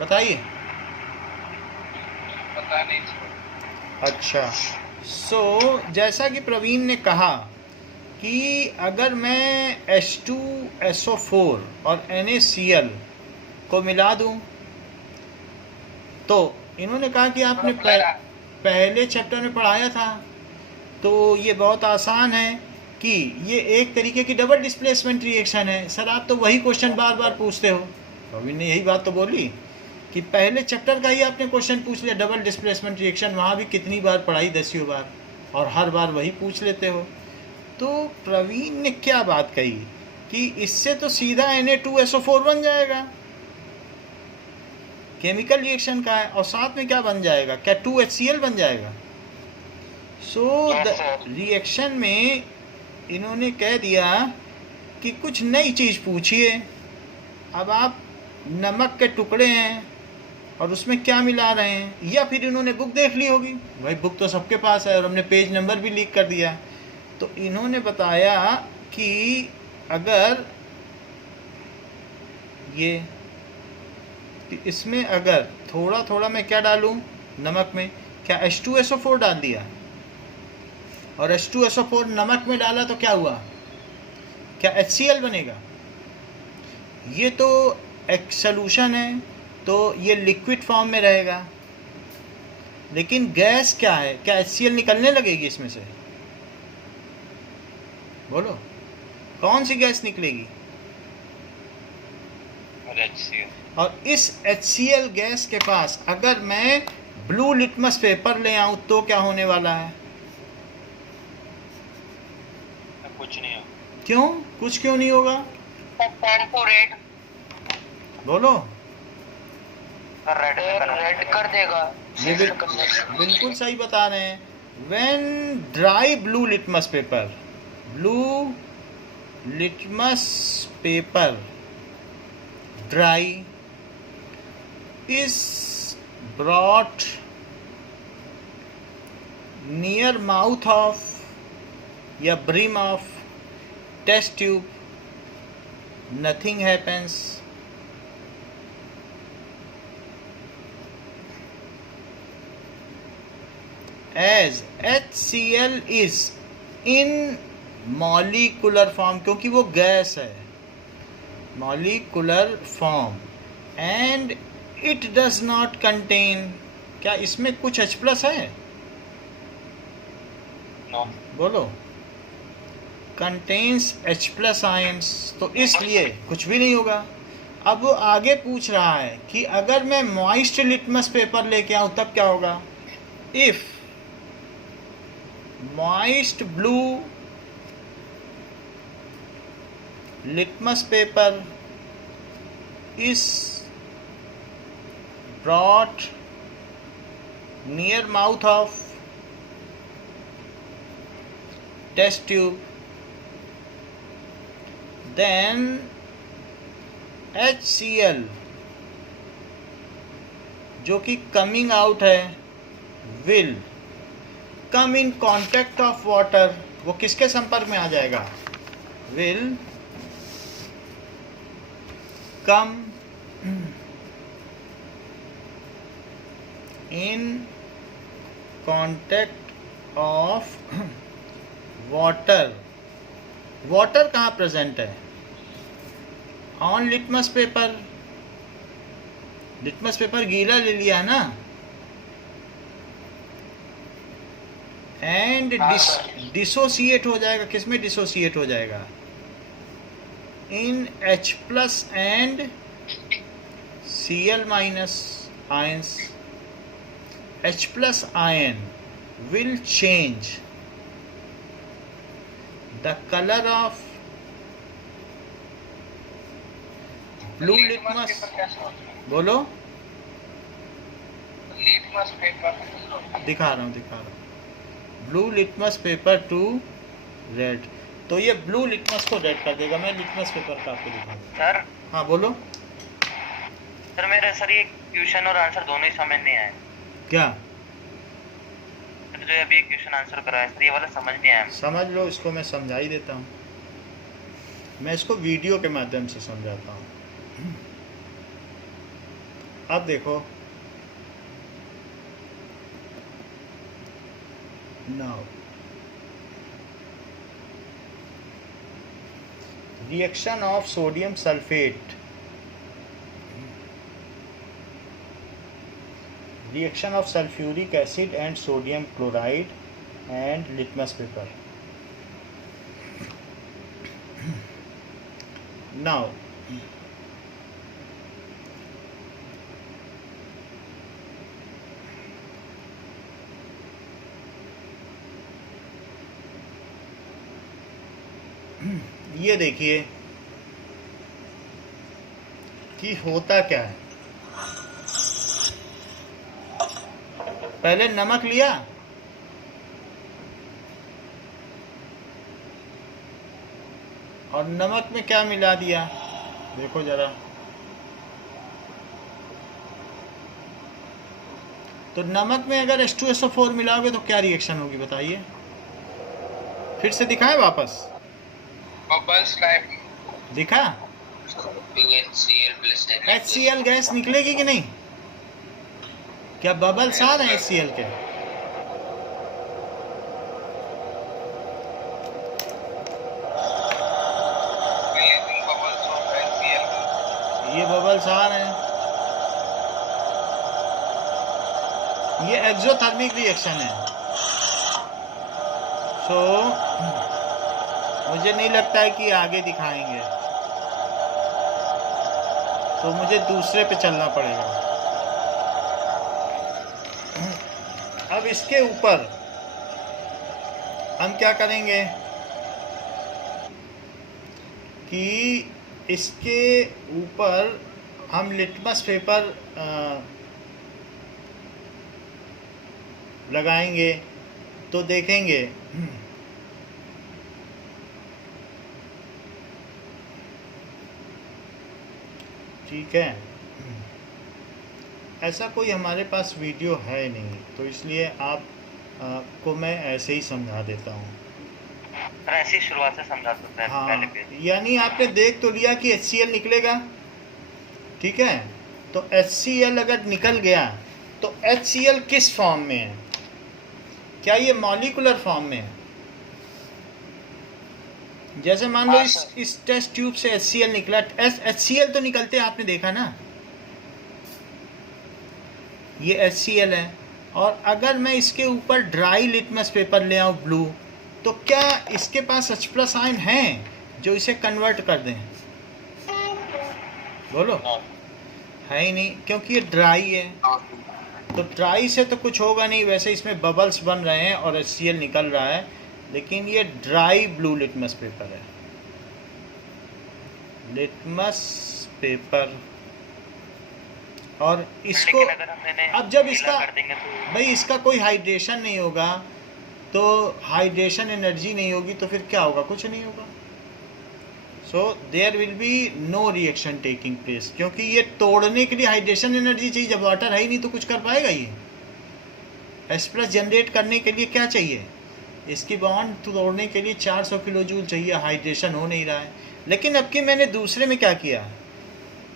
बताइए। पता नहीं। अच्छा, जैसा कि प्रवीण ने कहा कि अगर मैं H2SO4 और NaCl को मिला दूं, तो इन्होंने कहा कि आपने पहले चैप्टर में पढ़ाया था, तो ये बहुत आसान है कि ये एक तरीके की डबल डिस्प्लेसमेंट रिएक्शन है। सर आप तो वही क्वेश्चन बार बार पूछते हो। प्रवीण ने यही बात तो बोली कि पहले चैप्टर का ही आपने क्वेश्चन पूछ लिया, डबल डिस्प्लेसमेंट रिएक्शन। वहाँ भी कितनी बार पढ़ाई, 10 बार, और हर बार वही पूछ लेते हो। तो प्रवीण ने क्या बात कही कि इससे तो सीधा Na2SO4 बन जाएगा, केमिकल रिएक्शन का है, और साथ में क्या बन जाएगा? क्या 2HCl बन जाएगा? रिएक्शन में इन्होंने कह दिया कि कुछ नई चीज़ पूछिए। अब आप नमक के टुकड़े हैं और उसमें क्या मिला रहे हैं, या फिर इन्होंने बुक देख ली होगी। भाई बुक तो सबके पास है और हमने पेज नंबर भी लीक कर दिया। तो इन्होंने बताया कि अगर ये इसमें अगर थोड़ा थोड़ा मैं क्या डालूं नमक में, क्या H2SO4 डाल दिया और H2SO4 नमक में डाला तो क्या हुआ, क्या HCl बनेगा? ये तो एक सॉल्यूशन है, तो ये लिक्विड फॉर्म में रहेगा, लेकिन गैस क्या है, क्या HCl निकलने लगेगी इसमें से? बोलो कौन सी गैस निकलेगी? और इस HCl गैस के पास अगर मैं ब्लू लिटमस पेपर ले आऊं तो क्या होने वाला है? कुछ नहीं होगा। क्यों? कुछ क्यों नहीं होगा? रेड बोलो। रेड कर देगा। ये बिल्कुल सही बता रहे हैं। When dry blue litmus paper dry is brought near mouth of या brim of test tube, nothing happens. As HCl is in molecular form, क्योंकि वो गैस है, molecular form, and it does not contain, क्या इसमें कुछ H plus है? No. बोलो। contains H plus ions, तो इसलिए कुछ भी नहीं होगा। अब वो आगे पूछ रहा है कि अगर मैं मॉइस्ट लिटमस पेपर लेके आऊं तब क्या होगा? If moist blue litmus paper is brought near mouth of test tube, then HCl जो कि coming out है will come in contact of water, वो किसके संपर्क में आ जाएगा? will come in contact of water. Water कहाँ प्रेजेंट है? On litmus paper. Litmus paper गीला ले लिया है ना, एंड डिसोसिएट हो जाएगा। किसमें डिसोसिएट हो जाएगा? इन H plus and Cl minus ions. H plus ion will change the color of blue litmus। बोलो। लिटमस पेपर दिखा रहा हूँ। Blue litmus paper two red, तो ये ब्लू लिटमस को रेड कर देगा। मैं लिटमस पेपर का आपको दिखा दूँ। सर। हाँ बोलो। सर मेरे सर ये क्वेश्चन और आंसर दोनों ही समझ नहीं आए। क्या? सर जो अभी क्वेश्चन आंसर कराया सर, ये वाला समझ नहीं आया। समझ लो, इसको मैं समझा ही देता हूँ। मैं इसको वीडियो के माध्यम से समझाता हूँ। अब देखो, now reaction of sodium sulfate, reaction of sulfuric acid and sodium chloride and litmus paper. Now ये देखिए कि होता क्या है। पहले नमक लिया, और नमक में क्या मिला दिया, देखो जरा। तो नमक में अगर H2SO4 मिलाओगे तो क्या रिएक्शन होगी बताइए? फिर से दिखाए वापस? बबल्स टाइप दिखा? HCl प्लस HCl गैस निकलेगी कि नहीं? क्या बबल्स आ रहे हैं HCl के? ये बबल्स आ रहे हैं। ये एक्सोथर्मिक रिएक्शन है। सो मुझे नहीं लगता है कि आगे दिखाएंगे, तो मुझे दूसरे पे चलना पड़ेगा। अब इसके ऊपर हम क्या करेंगे कि इसके ऊपर हम लिटमस पेपर लगाएंगे तो देखेंगे ठीक है। ऐसा कोई हमारे पास वीडियो है नहीं, तो इसलिए आप को मैं ऐसे ही समझा देता हूँ। ऐसी शुरुआत से समझा दो पहले हाँ, पेज। यानी आपने देख तो लिया कि HCl निकलेगा, ठीक है। तो HCl अगर निकल गया तो HCl किस फॉर्म में है? क्या ये मॉलिकुलर फॉर्म में है? जैसे मान लो इस टेस्ट ट्यूब से HCl निकला, HCl तो निकलते आपने देखा ना, ये HCl है। और अगर मैं इसके ऊपर ड्राई लिटमस पेपर ले आऊँ ब्लू, तो क्या इसके पास H+ आयन हैं जो इसे कन्वर्ट कर दें? बोलो। है ही नहीं, क्योंकि ये ड्राई है। तो ड्राई से तो कुछ होगा नहीं, वैसे इसमें बबल्स बन रहे हैं और HCl निकल रहा है, लेकिन ये ड्राई ब्लू लिटमस पेपर है। लिटमस पेपर, और इसको अब जब इसका भाई इसका कोई हाइड्रेशन नहीं होगा, तो हाइड्रेशन एनर्जी नहीं होगी, तो फिर क्या होगा? कुछ नहीं होगा। So there will be no reaction taking place, क्योंकि ये तोड़ने के लिए हाइड्रेशन एनर्जी चाहिए। जब वाटर है ही नहीं तो कुछ कर पाएगा ये? H+ जनरेट करने के लिए क्या चाहिए? इसकी बॉन्ड तोड़ने के लिए 400 किलो जूल चाहिए। हाइड्रेशन हो नहीं रहा है। लेकिन अब की मैंने दूसरे में क्या किया,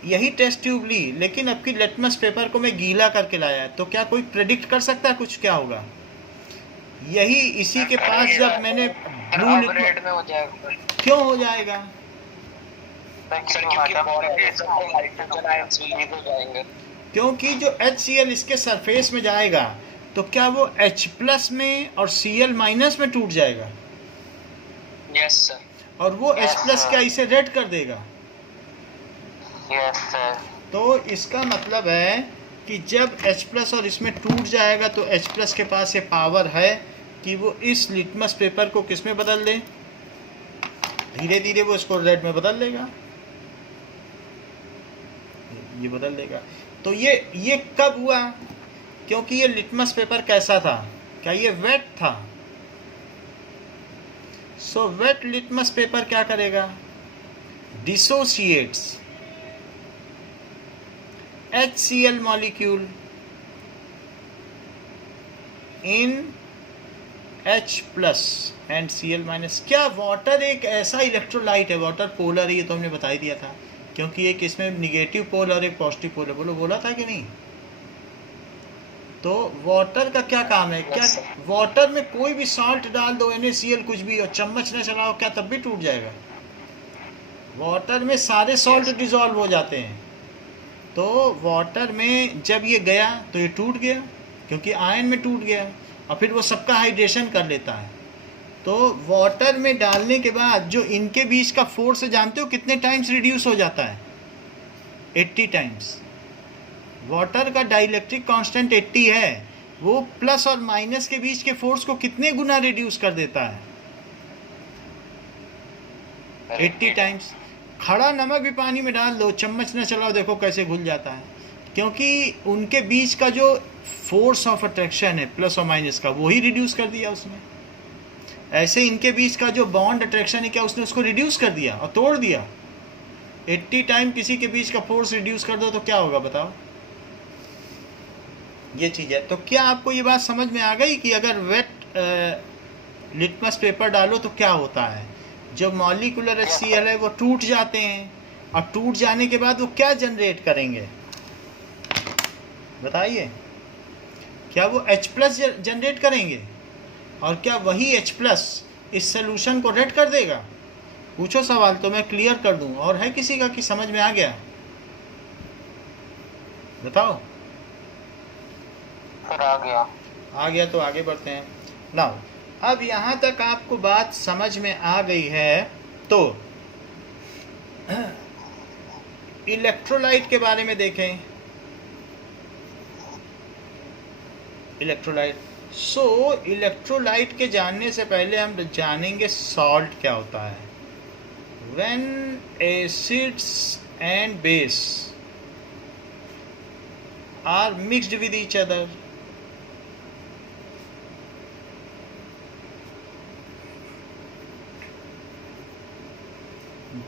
यही टेस्ट ट्यूब ली, लेकिन अब की लिटमस पेपर को मैं गीला करके लाया। तो क्या कोई प्रेडिक्ट कर सकता है कुछ क्या होगा? यही इसी के पास जब मैंने ब्लू रेड में हो जाएगा। क्यों हो जाएगा? सर क्योंकि हाइड्रोजन आयंस रिलीज हो जाएंगे। क्योंकि जो HCl इसके सरफेस में जाएगा, तो क्या वो H+ में और Cl- में टूट जाएगा? Yes sir. और वो H+ क्या इसे रेड कर देगा? Yes sir. तो इसका मतलब है कि जब H+ और इसमें टूट जाएगा, तो H+ के पास ये पावर है कि वो इस लिटमस पेपर को किस में बदल दे? धीरे धीरे वो इसको रेड में बदल लेगा, ये बदल देगा। तो ये कब हुआ? क्योंकि ये लिटमस पेपर कैसा था? क्या ये वेट था? सो वेट लिटमस पेपर क्या करेगा? Dissociates HCl molecule in H+ and Cl-। क्या वाटर एक ऐसा इलेक्ट्रोलाइट है? वाटर पोलर है, ये तो हमने बता ही दिया था, क्योंकि एक इसमें निगेटिव पोल और एक पॉजिटिव पोल है। बोला था कि नहीं? तो वाटर का क्या काम है? क्या वाटर में कोई भी सॉल्ट डाल दो, NaCl कुछ भी, और चम्मच न चलाओ, क्या तब भी टूट जाएगा? वाटर में सारे सॉल्ट डिसॉल्व हो जाते हैं। तो वाटर में जब ये गया तो ये टूट गया, क्योंकि आयन में टूट गया, और फिर वो सबका हाइड्रेशन कर लेता है। तो वाटर में डालने के बाद जो इनके बीच का फोर्स है, जानते हो कितने टाइम्स रिड्यूस हो जाता है? 80 टाइम्स। वाटर का डाइलेक्ट्रिक कांस्टेंट 80 है, वो प्लस और माइनस के बीच के फोर्स को कितने गुना रिड्यूस कर देता है? 80 टाइम्स। खड़ा नमक भी पानी में डाल दो, चम्मच न चलाओ, देखो कैसे घुल जाता है, क्योंकि उनके बीच का जो फोर्स ऑफ अट्रैक्शन है प्लस और माइनस का, वही रिड्यूस कर दिया उसने। ऐसे इनके बीच का जो बॉन्ड अट्रैक्शन है, क्या उसने उसको रिड्यूस कर दिया और तोड़ दिया। 80 टाइम किसी के बीच का फोर्स रिड्यूस कर दो तो क्या होगा बताओ? ये चीज़ है। तो क्या आपको ये बात समझ में आ गई कि अगर वेट लिटमस पेपर डालो तो क्या होता है, जो मॉलिक्यूलर HCl है वो टूट जाते हैं, और टूट जाने के बाद वो क्या जनरेट करेंगे बताइए? क्या वो H+ जनरेट करेंगे? और क्या वही H+ इस सोल्यूशन को रेड कर देगा? पूछो सवाल तो मैं क्लियर कर दूं। और है किसी का कि समझ में आ गया? बताओ। सर आ गया। आ गया तो आगे बढ़ते हैं। लाओ, अब यहाँ तक आपको बात समझ में आ गई है तो इलेक्ट्रोलाइट के बारे में देखें। इलेक्ट्रोलाइट, इलेक्ट्रोलाइट के जानने से पहले हम जानेंगे सॉल्ट क्या होता है। When acids and base are mixed with each other,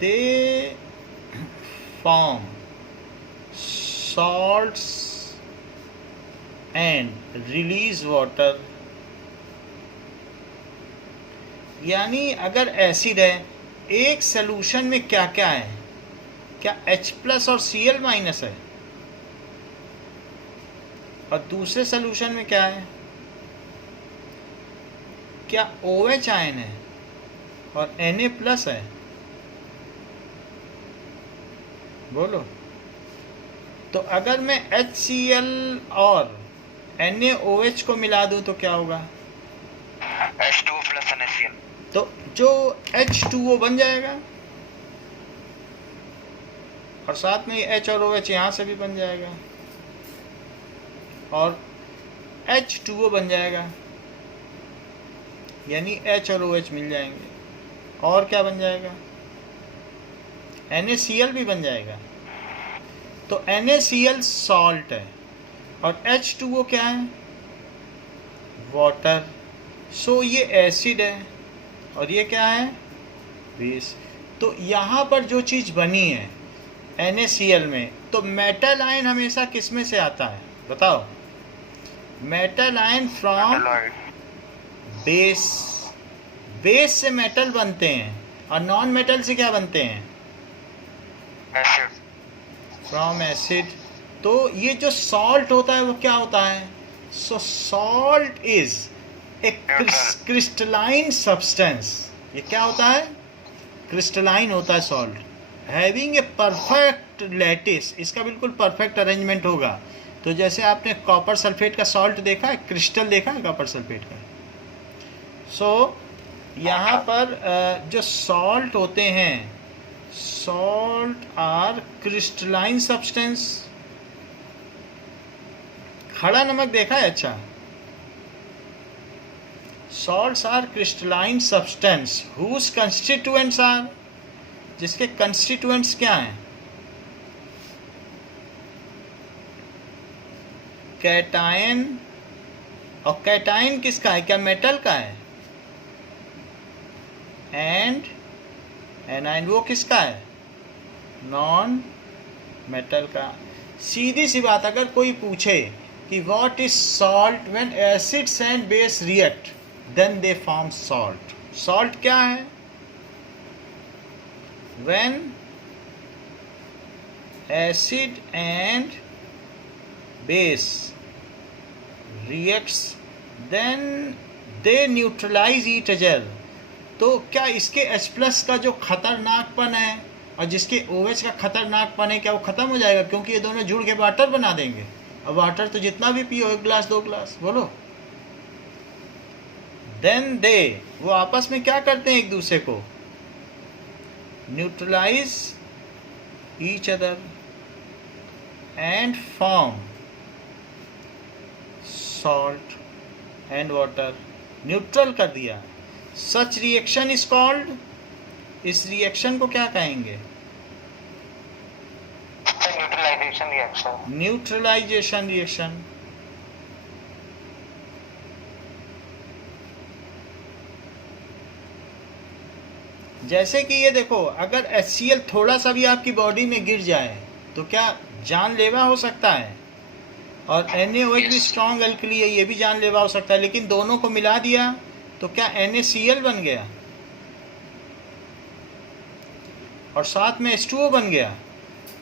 they form salts and release water। यानी अगर एसिड है, एक सॉल्यूशन में क्या क्या है? क्या H+ और Cl- है, और दूसरे सॉल्यूशन में क्या है? क्या OH आयन है और Na+ है? बोलो। तो अगर मैं HCl और NaOH को मिला दूं तो क्या होगा? H2O + NaCl। तो जो H2O बन जाएगा, और साथ में H और OH यहाँ से भी बन जाएगा, और H2O बन जाएगा, यानी H और OH मिल जाएंगे। और क्या बन जाएगा? NaCl भी बन जाएगा। तो NaCl सॉल्ट है, और H2O क्या है? वाटर। ये एसिड है, और ये क्या है? बेस। तो यहाँ पर जो चीज़ बनी है NaCl में, तो मेटल आयन हमेशा किस में से आता है बताओ? Metal ion from base. Base से मेटल बनते हैं, और नॉन मेटल से क्या बनते हैं? एसिड। From acid. तो ये जो सॉल्ट होता है वो क्या होता है? Salt is a crystalline substance. ये क्या होता है? क्रिस्टलाइन होता है salt, having a perfect lattice. इसका बिल्कुल परफेक्ट अरेंजमेंट होगा। तो जैसे आपने कॉपर सल्फेट का सॉल्ट देखा है, क्रिस्टल देखा है कॉपर सल्फेट का। यहाँ पर जो सॉल्ट होते हैं, सॉल्ट आर क्रिस्टलाइन सब्सटेंस। खड़ा नमक देखा है? अच्छा, salts are crystalline substance whose constituents are, जिसके कंस्टिट्यूएंट्स क्या हैं? कैटायन। और कैटायन किसका है? क्या मेटल का है? एंड एनाइन वो किसका है? नॉन मेटल का। सीधी सी बात, अगर कोई पूछे कि what is salt when acids and base react, then they form salt. Salt क्या है? When acid and base reacts, then they neutralise each other. तो क्या इसके H+ का जो खतरनाकपन है और जिसके OH का खतरनाकपन है, क्या वो खत्म हो जाएगा? क्योंकि ये दोनों जुड़ के वाटर बना देंगे। अब वाटर तो जितना भी पियो, 1 ग्लास 2 ग्लास, बोलो। देन वो आपस में क्या करते हैं? एक दूसरे को neutralise each other and form salt and water. Neutral कर दिया। सच रिएक्शन इज कॉल्ड, इस रिएक्शन को क्या कहेंगे? Neutralisation reaction. Neutralisation reaction. जैसे कि ये देखो, अगर HCl थोड़ा सा भी आपकी बॉडी में गिर जाए तो क्या जानलेवा हो सकता है? और NaOH भी स्ट्रॉन्ग अल्कली है, ये भी जानलेवा हो सकता है। लेकिन दोनों को मिला दिया तो क्या NaCl बन गया और साथ में H2O बन गया।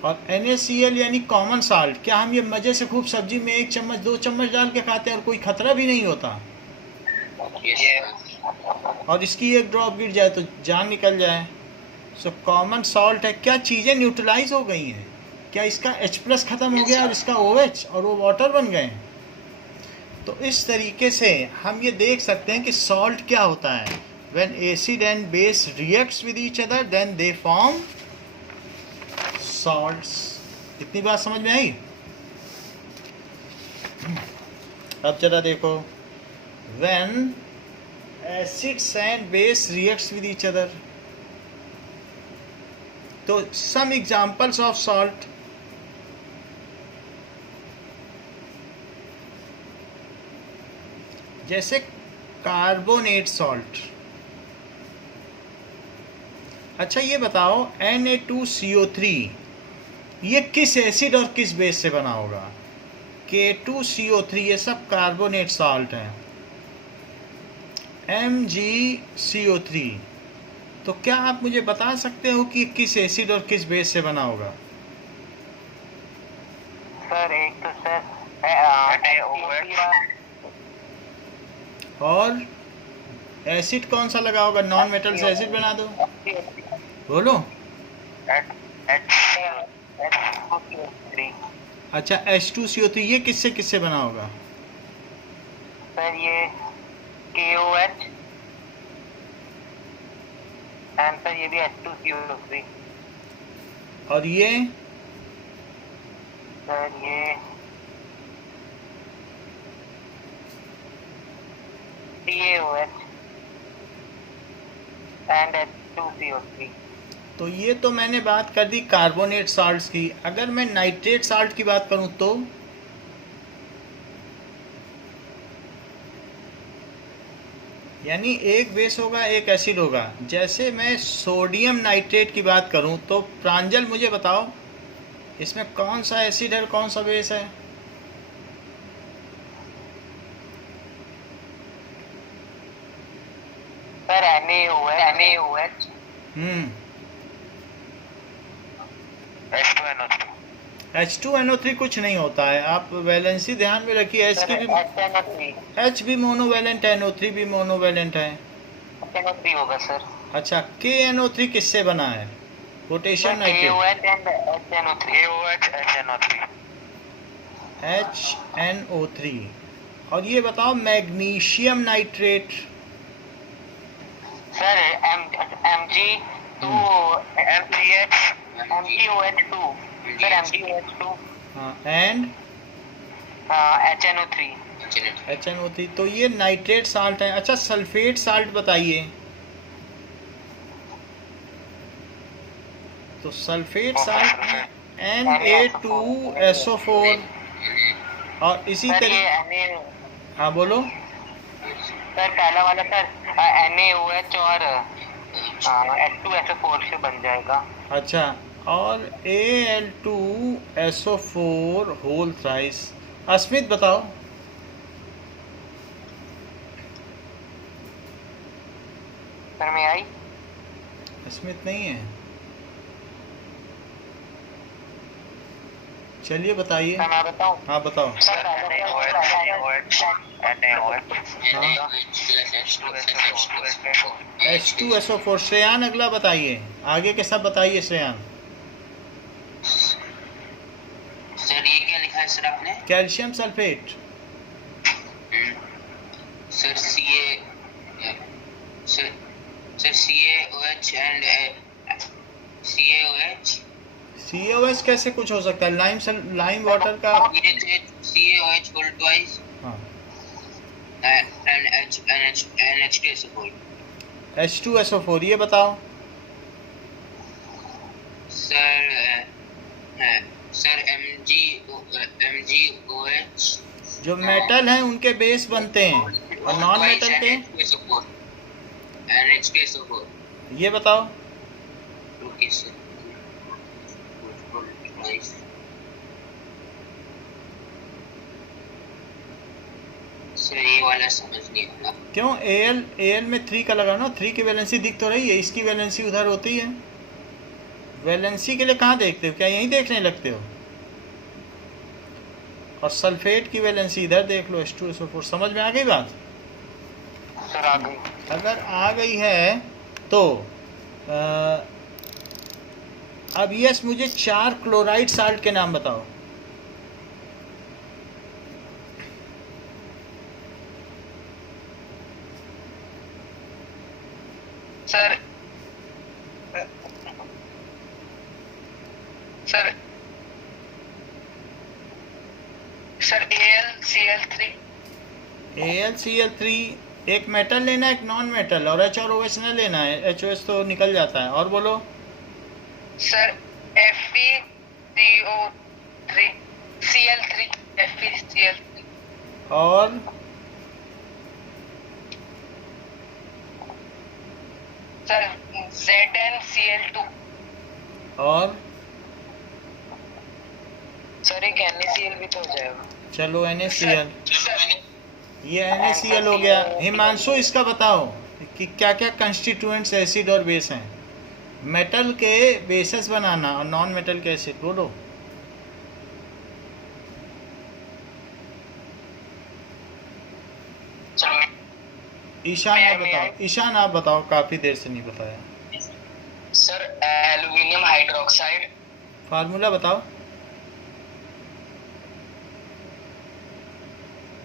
और NaCl यानी कॉमन साल्ट, क्या हम ये मज़े से खूब सब्जी में 1 चम्मच 2 चम्मच डाल के खाते हैं और कोई खतरा भी नहीं होता। और इसकी एक ड्रॉप गिर जाए तो जान निकल जाए। सो कॉमन सॉल्ट है। क्या चीज़ें न्यूट्रलाइज हो गई हैं, क्या इसका H+ ख़त्म हो गया और इसका OH और वो वाटर बन गए हैं। तो इस तरीके से हम ये देख सकते हैं कि सॉल्ट क्या होता है। When acid and base reacts with each other then they form salts. इतनी बात समझ में आई। अब जरा देखो, when acids and base reacts with each other, तो सम एग्जांपल्स ऑफ सॉल्ट। जैसे कार्बोनेट सॉल्ट। अच्छा ये बताओ Na2CO3 ये किस एसिड और किस बेस से बना होगा। K2CO3 ये सब कार्बोनेट सॉल्ट हैं। MgCO3, तो क्या आप मुझे बता सकते हो कि किस एसिड और किस बेस से बना होगा। सर एक तो सर और एसिड कौन सा लगा होगा, नॉन मेटल से एसिड बना दो, बोलो। अच्छा H2CO3 ये किससे किससे बना होगा। सर ये KOH एंड सर ये भी H2CO3। और ये सर ये CaOH एंड H2CO3। तो ये तो मैंने बात कर दी कार्बोनेट साल्ट्स की। अगर मैं नाइट्रेट साल्ट की बात करूं तो यानी एक बेस होगा एक एसिड होगा। जैसे मैं सोडियम नाइट्रेट की बात करूं तो प्रांजल मुझे बताओ इसमें कौन सा एसिड है और कौन सा बेस है। सर NaOH H2NO3 कुछ नहीं होता है। आप वैलेंसी ध्यान में रखिए। H की भी H भी मोनोवैलेंट है, NO3 भी मोनोवैलेंट है। HNO3 होगा सर। अच्छा KNO3 किससे बना है, पोटेशियम नाइट्रेट। HNO3। और ये बताओ magnesium nitrate. Sir MgOH2 sir MgOH2 हाँ एंड HNO3। HNO3। तो ये नाइट्रेट साल्ट है। अच्छा सल्फेट साल्ट बताइए। तो सल्फेट साल्ट Na2SO4 और इसी तरीके। हाँ बोलो। सर पहला वाला सर NaOH और H2SO4 से बन जाएगा। अच्छा और Al2SO4 होल थ्राइस। अस्मित बताओ। सर मैं आई। अस्मित नहीं है, चलिए बताइए। सर मैं बताऊं। हाँ बताओ। Sir H2SO4। श्रेयान अगला बताइए, आगे के सब बताइए श्रेयान। सर ये क्या लिखा है सर आपने। Calcium sulphate. Sir CaOH and CaOH। CaOH कैसे कुछ हो सकता है, लाइम वाटर का। CaOH whole twice हाँ and H2SO4। H2SO4 ये बताओ। Sir MgOH। जो मेटल हैं उनके बेस बनते हैं और नॉन मेटल के NH2SO4। ये बताओ। Okay sir. सर ये वाला समझ नहीं आया। क्यों? एल में 3 का लगा ना, 3 की वैलेंसी दिख तो रही है, इसकी वैलेंसी उधर होती है। वैलेंसी के लिए कहाँ देखते हो? क्या यहीं देखने लगते हो? और सल्फेट की वैलेंसी इधर देख लो, H2SO4। समझ में आ गई बात? सर आ गई। अगर आ गई है तो अब यस, मुझे 4 क्लोराइड साल्ट के नाम बताओ। Sir sir sir AlCl3। AlCl3 एक मेटल लेना है, एक नॉन मेटल, और H और OH ना लेना है, HOS तो निकल जाता है। और बोलो। Sir FeCO3 Cl3 FeCl3। और सर ZnCl2। और सर एक NaCl भी तो हो जाएगा। चलो NaCl, सर ये NaCl हो गया। हिमांशु, इसका बताओ कि क्या क्या कंस्टिट्यूएंट्स एसिड और बेस हैं। मेटल के बेसेस बनाना और नॉन मेटल के एसिड, बोलो। चलो ईशान आप बताओ, ईशान आप बताओ, काफ़ी देर से नहीं बताया। Sir aluminium hydroxide. फार्मूला बताओ।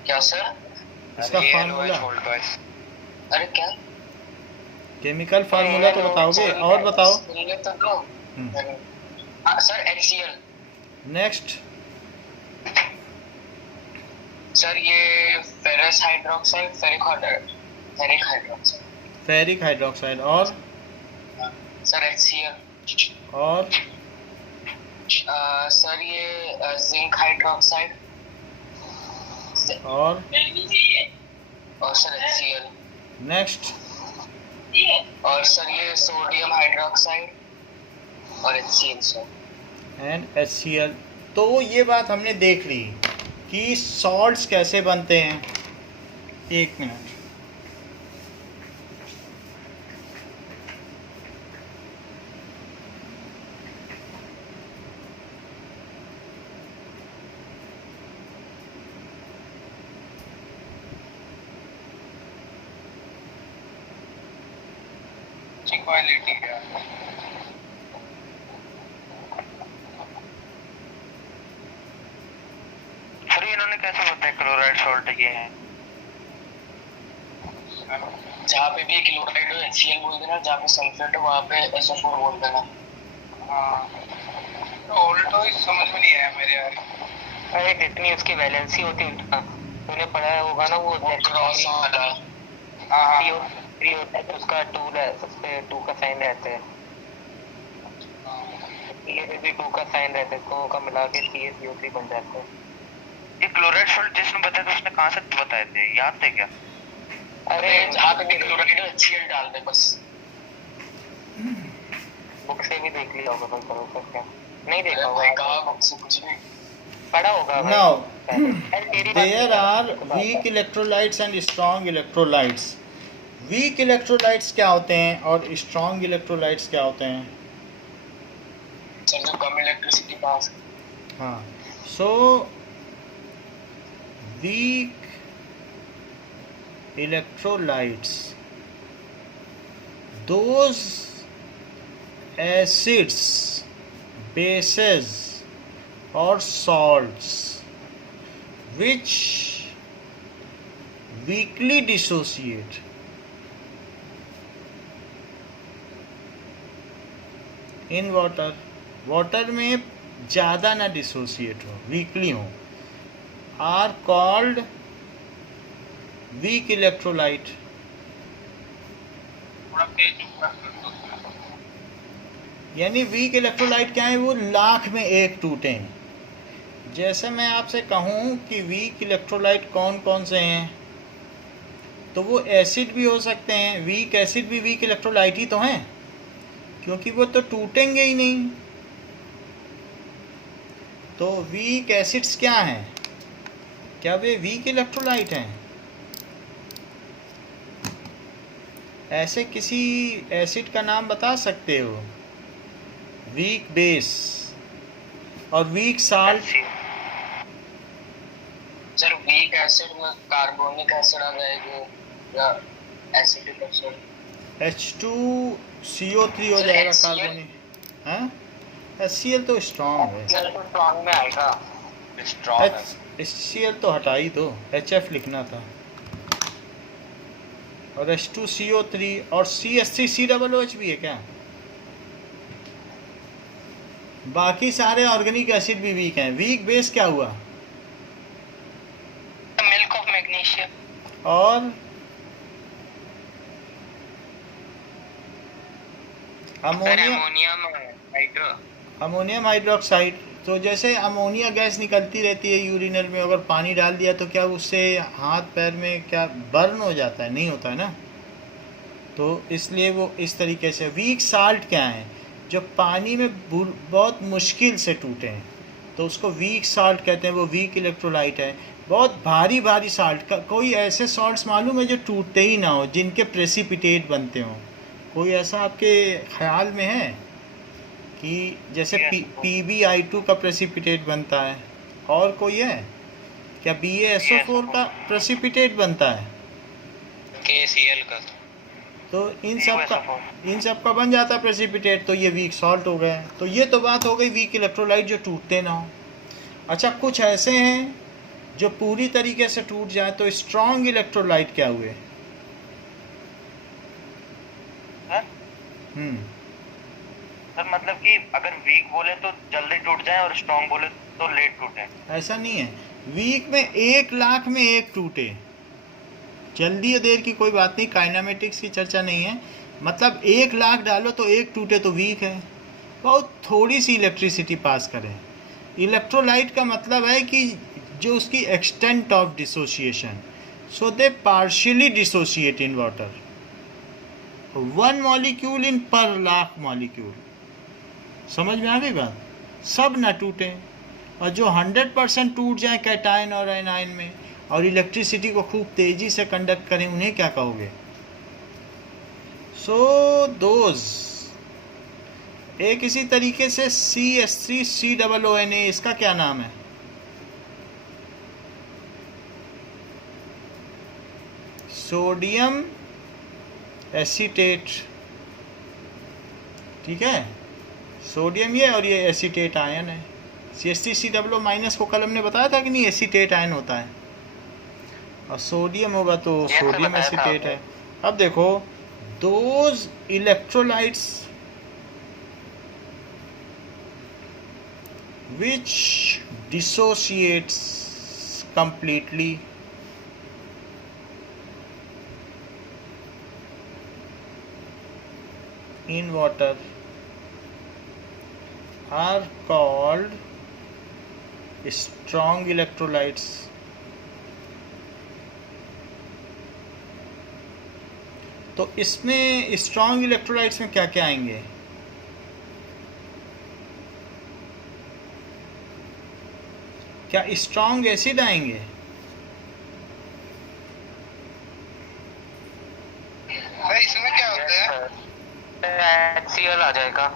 क्या सर? इसका फार्मूला, अरे क्या केमिकल फार्मूला तो बताओगे, और बताओ। सुनने तो दो। Sir HCl। नेक्स्ट। सर ये ferrous hydroxide, ferric hydroxide. Ferric hydroxide. और सर HCl। और सर ये जिंक हाइड्रोक्साइड। और सर HCl। नेक्स्ट। और सर ये सोडियम हाइड्रोक्साइड और HCl सर। And HCl। तो ये बात हमने देख ली कि सॉल्ट्स कैसे बनते हैं। एक मिनट, क्वालिटी है। सर इन्होंने कैसे बताया क्लोराइड सॉल्ट ये है? जहाँ पे भी क्लोराइड हो HCl बोल देना, जहाँ पे सल्फेट हो वहाँ पे SO4 बोल देना। ऑल्टो समझ में नहीं आया मेरे यार। अरे जितनी उसकी वैलेंसी होती है उतना तूने पढ़ा होगा ना, वो क्रॉस वाला। CO3 होता है तो उसका 2 उस पे 2 का साइन रहता है, ये भी 2 का साइन रहता है, तो का मिला के CaCO3 बन जाता है। ये क्लोराइड सॉल्ट जिसने बताया था उसने कहाँ से बताए थे, याद थे क्या? अरे जहाँ पे भी क्लोराइड हो HCl डाल दे बस। बुक से भी देख लिया होगा भाई, करो सर क्या नहीं देखा भाई होगा, कहाँ बुक से कुछ नहीं पढ़ा होगा भाई। Now there are weak electrolytes and strong electrolytes. Weak electrolytes क्या होते हैं और स्ट्रॉन्ग इलेक्ट्रोलाइट्स क्या होते हैं? सर जो कम इलेक्ट्रिसिटी पास। हाँ, so weak electrolytes, those acids, bases or salts which weakly dissociate in water, water में ज़्यादा ना डिसोसिएट हो, वीकली हो, आर कॉल्ड वीक इलेक्ट्रोलाइट। यानी वीक इलेक्ट्रोलाइट क्या है? वो लाख में एक टूटे। जैसे मैं आपसे कहूँ कि वीक इलेक्ट्रोलाइट कौन कौन से हैं, तो वो एसिड भी हो सकते हैं। वीक एसिड भी वीक इलेक्ट्रोलाइट ही तो हैं, क्योंकि वो तो टूटेंगे ही नहीं। तो वीक एसिड्स क्या हैं? क्या वे वीक इलेक्ट्रोलाइट हैं? ऐसे किसी एसिड का नाम बता सकते हो? वीक बेस और weak salt. Sir weak acid में कार्बोनिक एसिड आ जाएगी या एसिटिक एसिड? H2CO3 हो सर, जाएगा HCl? कार्बोनिक। हाँ, HCl तो स्ट्रॉन्ग है। सर तो स्ट्रॉन्ग में आएगा। स्ट्रॉन्ग है। HCl तो हटा ही दो, HF लिखना था। और H2CO3 और CH3COOH भी है क्या? बाकी सारे ऑर्गेनिक एसिड भी वीक हैं। वीक बेस क्या हुआ? Milk of magnesium. और अमोनियम हाइड्रोक्साइड। तो जैसे अमोनिया गैस निकलती रहती है यूरिनल में, अगर पानी डाल दिया तो क्या उससे हाथ पैर में क्या बर्न हो जाता है? नहीं होता है ना। तो इसलिए वो इस तरीके से। वीक साल्ट क्या है? जो पानी में बहुत मुश्किल से टूटे हैं तो उसको वीक साल्ट कहते हैं। वो वीक इलेक्ट्रोलाइट है। बहुत भारी भारी साल्ट का कोई ऐसे सॉल्ट्स मालूम है जो टूटते ही ना हो, जिनके प्रेसिपिटेट बनते हों? कोई ऐसा आपके ख्याल में है कि जैसे PbI2 का प्रेसिपिटेट बनता है? और कोई है क्या? BaSO4 का प्रेसिपिटेट बनता है? KCl का। तो इन सब का बन जाता है प्रेसिपिटेट। तो ये वीक सॉल्ट हो गए। तो ये तो बात हो गई वीक इलेक्ट्रोलाइट जो टूटते ना हो। अच्छा, कुछ ऐसे हैं जो पूरी तरीके से टूट जाए। तो स्ट्रॉन्ग इलेक्ट्रोलाइट क्या हुए? सर मतलब कि अगर वीक बोले तो जल्दी टूट जाए और स्ट्रॉन्ग बोले तो लेट टूटे। ऐसा नहीं है। वीक में 1 लाख में एक टूटे। जल्दी या देर की कोई बात नहीं, काइनेमेटिक्स की चर्चा नहीं है। मतलब 1 लाख डालो तो एक टूटे तो वीक है। बहुत थोड़ी सी इलेक्ट्रिसिटी पास करे। इलेक्ट्रोलाइट का मतलब है कि जो उसकी extent of dissociation, so they partially dissociate in water. 1 molecule इन पर लाख मॉलिक्यूल। समझ में आ गई बात? सब ना टूटे। और जो 100% टूट जाए कैटायन और एनायन में और इलेक्ट्रिसिटी को खूब तेज़ी से कंडक्ट करें, उन्हें क्या कहोगे? So those. एक इसी तरीके से CH3COONA, इसका क्या नाम है? Sodium acetate. ठीक है, सोडियम ये और ये एसीटेट आयन है। CH3COO- को कल हमने बताया था कि नहीं, एसीटेट आयन होता है। और सोडियम होगा तो सोडियम एसीटेट है। अब देखो, those electrolytes which dissociates completely in water are called strong electrolytes. तो इसमें स्ट्रॉन्ग इलेक्ट्रोलाइट्स में क्या क्या आएंगे? क्या स्ट्रॉन्ग एसिड आएंगे? भाई इसमें क्या होता है? HCl आ जाएगा।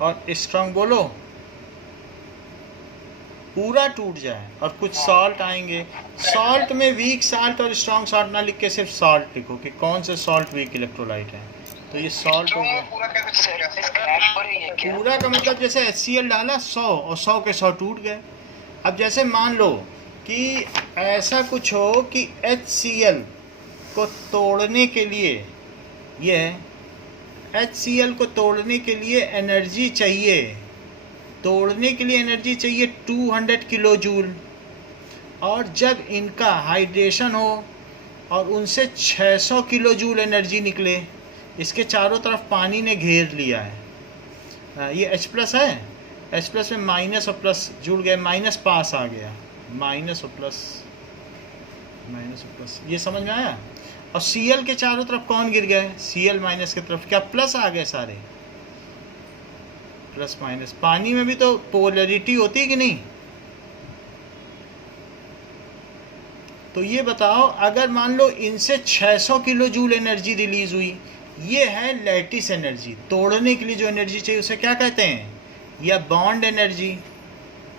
और स्ट्रॉन्ग बोलो, पूरा टूट जाए। और कुछ सॉल्ट आएंगे। सॉल्ट में वीक साल्ट और स्ट्रॉन्ग सॉल्ट ना लिख के सिर्फ सॉल्ट लिखो कि कौन से सॉल्ट वीक इलेक्ट्रोलाइट है। तो ये सॉल्ट हो गया। पूरा का मतलब जैसे HCl डाला 100 और 100 के 100 टूट गए। अब जैसे मान लो कि ऐसा कुछ हो कि HCl को तोड़ने के लिए, HCl को तोड़ने के लिए एनर्जी चाहिए। तोड़ने के लिए एनर्जी चाहिए 200 किलो जूल। और जब इनका हाइड्रेशन हो और उनसे 600 किलो जूल एनर्जी निकले, इसके चारों तरफ पानी ने घेर लिया है। ये H+ है, H+ में माइनस और प्लस जुड़ गए, माइनस पास आ गया, माइनस और प्लस, ये समझ में आया? और Cl के चारों तरफ कौन गिर गए? Cl- की तरफ क्या प्लस आ गए सारे? Plus minus. पानी में भी तो पोलैरिटी होती है कि नहीं? तो ये बताओ, अगर मान लो इनसे 600 किलो जूल एनर्जी रिलीज हुई, ये है लैटिस एनर्जी, तोड़ने के लिए जो एनर्जी चाहिए उसे क्या कहते हैं, या बॉन्ड एनर्जी,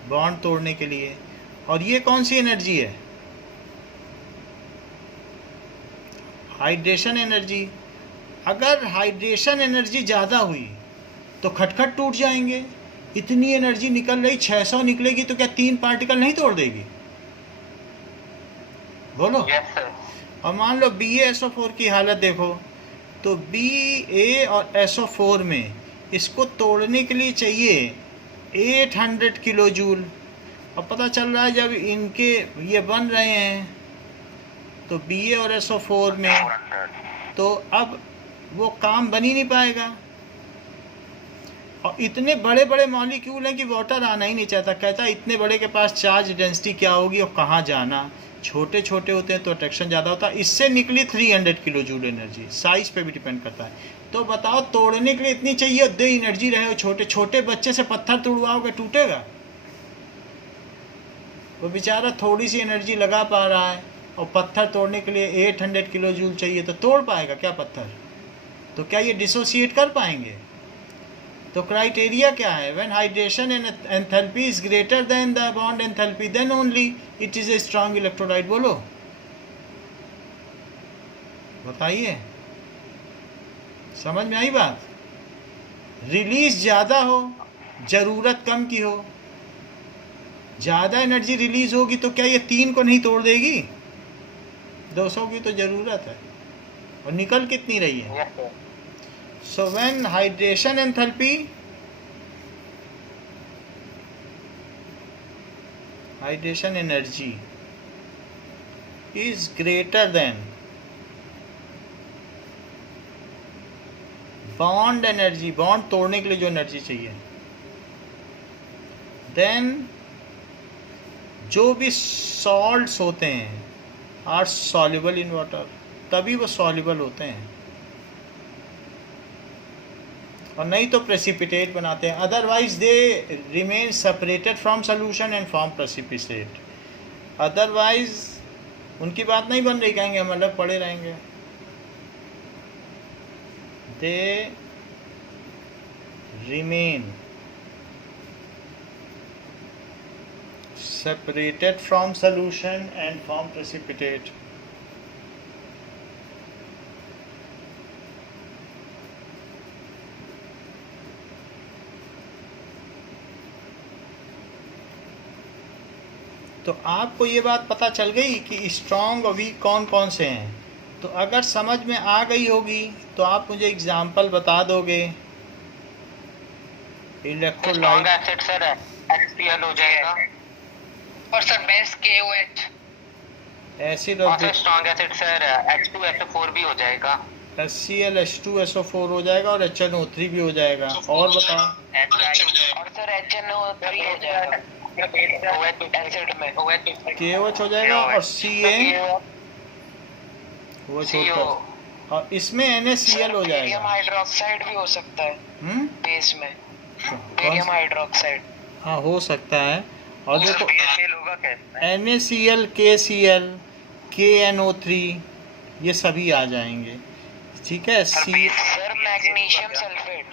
बॉन्ड तोड़ने के लिए। और ये कौन सी एनर्जी है, हाइड्रेशन एनर्जी। अगर हाइड्रेशन एनर्जी ज़्यादा हुई तो खटखट टूट जाएंगे। इतनी एनर्जी निकल रही, 600 निकलेगी तो क्या 3 पार्टिकल नहीं तोड़ देगी, बोलो। Yes sir. और मान लो BaSO4 की हालत देखो, तो Ba और SO4 में इसको तोड़ने के लिए चाहिए 800 किलो जूल। अब पता चल रहा है जब इनके ये बन रहे हैं तो Ba और SO4 में, 400। तो अब वो काम बन ही नहीं पाएगा। और इतने बड़े बड़े मॉलिक्यूल हैं कि वाटर आना ही नहीं चाहता, कहता है इतने बड़े के पास चार्ज डेंसिटी क्या होगी और कहाँ जाना। छोटे छोटे होते हैं तो अट्रैक्शन ज़्यादा होता है। इससे निकली 300 किलो जूल एनर्जी, साइज पे भी डिपेंड करता है। तो बताओ, तोड़ने के लिए इतनी चाहिए, दे एनर्जी रहे हो, छोटे छोटे बच्चे से पत्थर तोड़वाओगे, टूटेगा? वो बेचारा थोड़ी सी एनर्जी लगा पा रहा है, और पत्थर तोड़ने के लिए 800 किलो जूल चाहिए, तो तोड़ पाएगा क्या पत्थर? तो क्या ये डिसोसिएट कर पाएंगे? तो क्राइटेरिया क्या है, when hydration and enthalpy is greater than the bond enthalpy then only it is a strong electrolyte. बोलो, बताइए, समझ में आई बात? रिलीज ज़्यादा हो, ज़रूरत कम की हो। ज़्यादा एनर्जी रिलीज होगी तो क्या ये 3 को नहीं तोड़ देगी? 200 की तो ज़रूरत है, और निकल कितनी रही है? Yes sir. So when hydration enthalpy energy is greater than bond energy, bond तोड़ने के लिए जो एनर्जी चाहिए, then जो भी salts होते हैं are soluble in water, तभी वो soluble होते हैं, और नहीं तो प्रेसिपिटेट बनाते हैं। Otherwise they remain separated from solution and form precipitate. Otherwise उनकी बात नहीं बन रही, कहेंगे हम अलग पड़े रहेंगे। They remain separated from solution and form precipitate. तो आपको ये बात पता चल गई कि स्ट्रॉन्ग और वीक कौन कौन से हैं। तो अगर समझ में आ गई होगी तो आप मुझे एग्जांपल बता दोगे। इलेक्ट्रोलाइट एसिड सर HCl हो जाएगा, और सर बेस KOH। एसिड और और sir strong acid sir H2SO4 भी हो जाएगा, HCl H2SO4 हो जाएगा, और HNO3 भी हो जाएगा। और बताओ, और सर HNO3 हो जाएगा एसिड में, KOH हो जाएगा, और CaOH होता है, और इसमें NaCl हो बेरियम जाएगा। हाइड्रोक्साइड भी हो सकता है बेस में, बेरियम हाइड्रोक्साइड। हाँ, हो सकता है। और देखो, BHCl होगा क्या? NaCl, KCl, KNO3 ये सभी आ जाएंगे, ठीक है। Sir magnesium sulphate,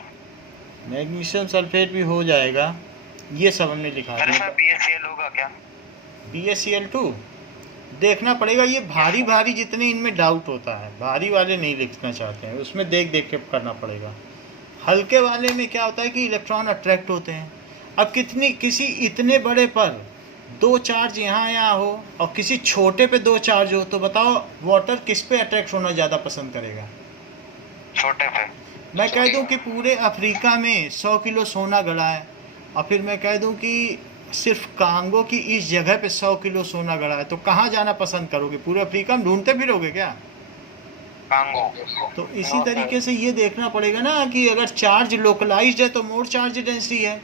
magnesium sulphate भी हो जाएगा, ये सब हमने लिखा सर दिया। BHCl होगा क्या? BaCl2 देखना पड़ेगा। ये भारी भारी जितने इनमें डाउट होता है, भारी वाले नहीं लिखना चाहते हैं, उसमें देख देख के करना पड़ेगा। हल्के वाले में क्या होता है कि इलेक्ट्रॉन अट्रैक्ट होते हैं। अब किसी इतने बड़े पर 2 चार्ज यहाँ हो और किसी छोटे पे 2 चार्ज हो, तो बताओ वाटर किस पे अट्रैक्ट होना ज़्यादा पसंद करेगा? छोटे पे। मैं कह दूं कि पूरे अफ्रीका में 100 किलो सोना गड़ा है, और फिर मैं कह दूं कि सिर्फ कांगो की इस जगह पे 100 किलो सोना गड़ा है, तो कहाँ जाना पसंद करोगे? पूरे अफ्रीका में ढूंढते फिरोगे क्या? कांगो। तो इसी तरीके से ये देखना पड़ेगा ना कि अगर चार्ज लोकलाइज्ड है तो मोर चार्ज डेंसिटी है,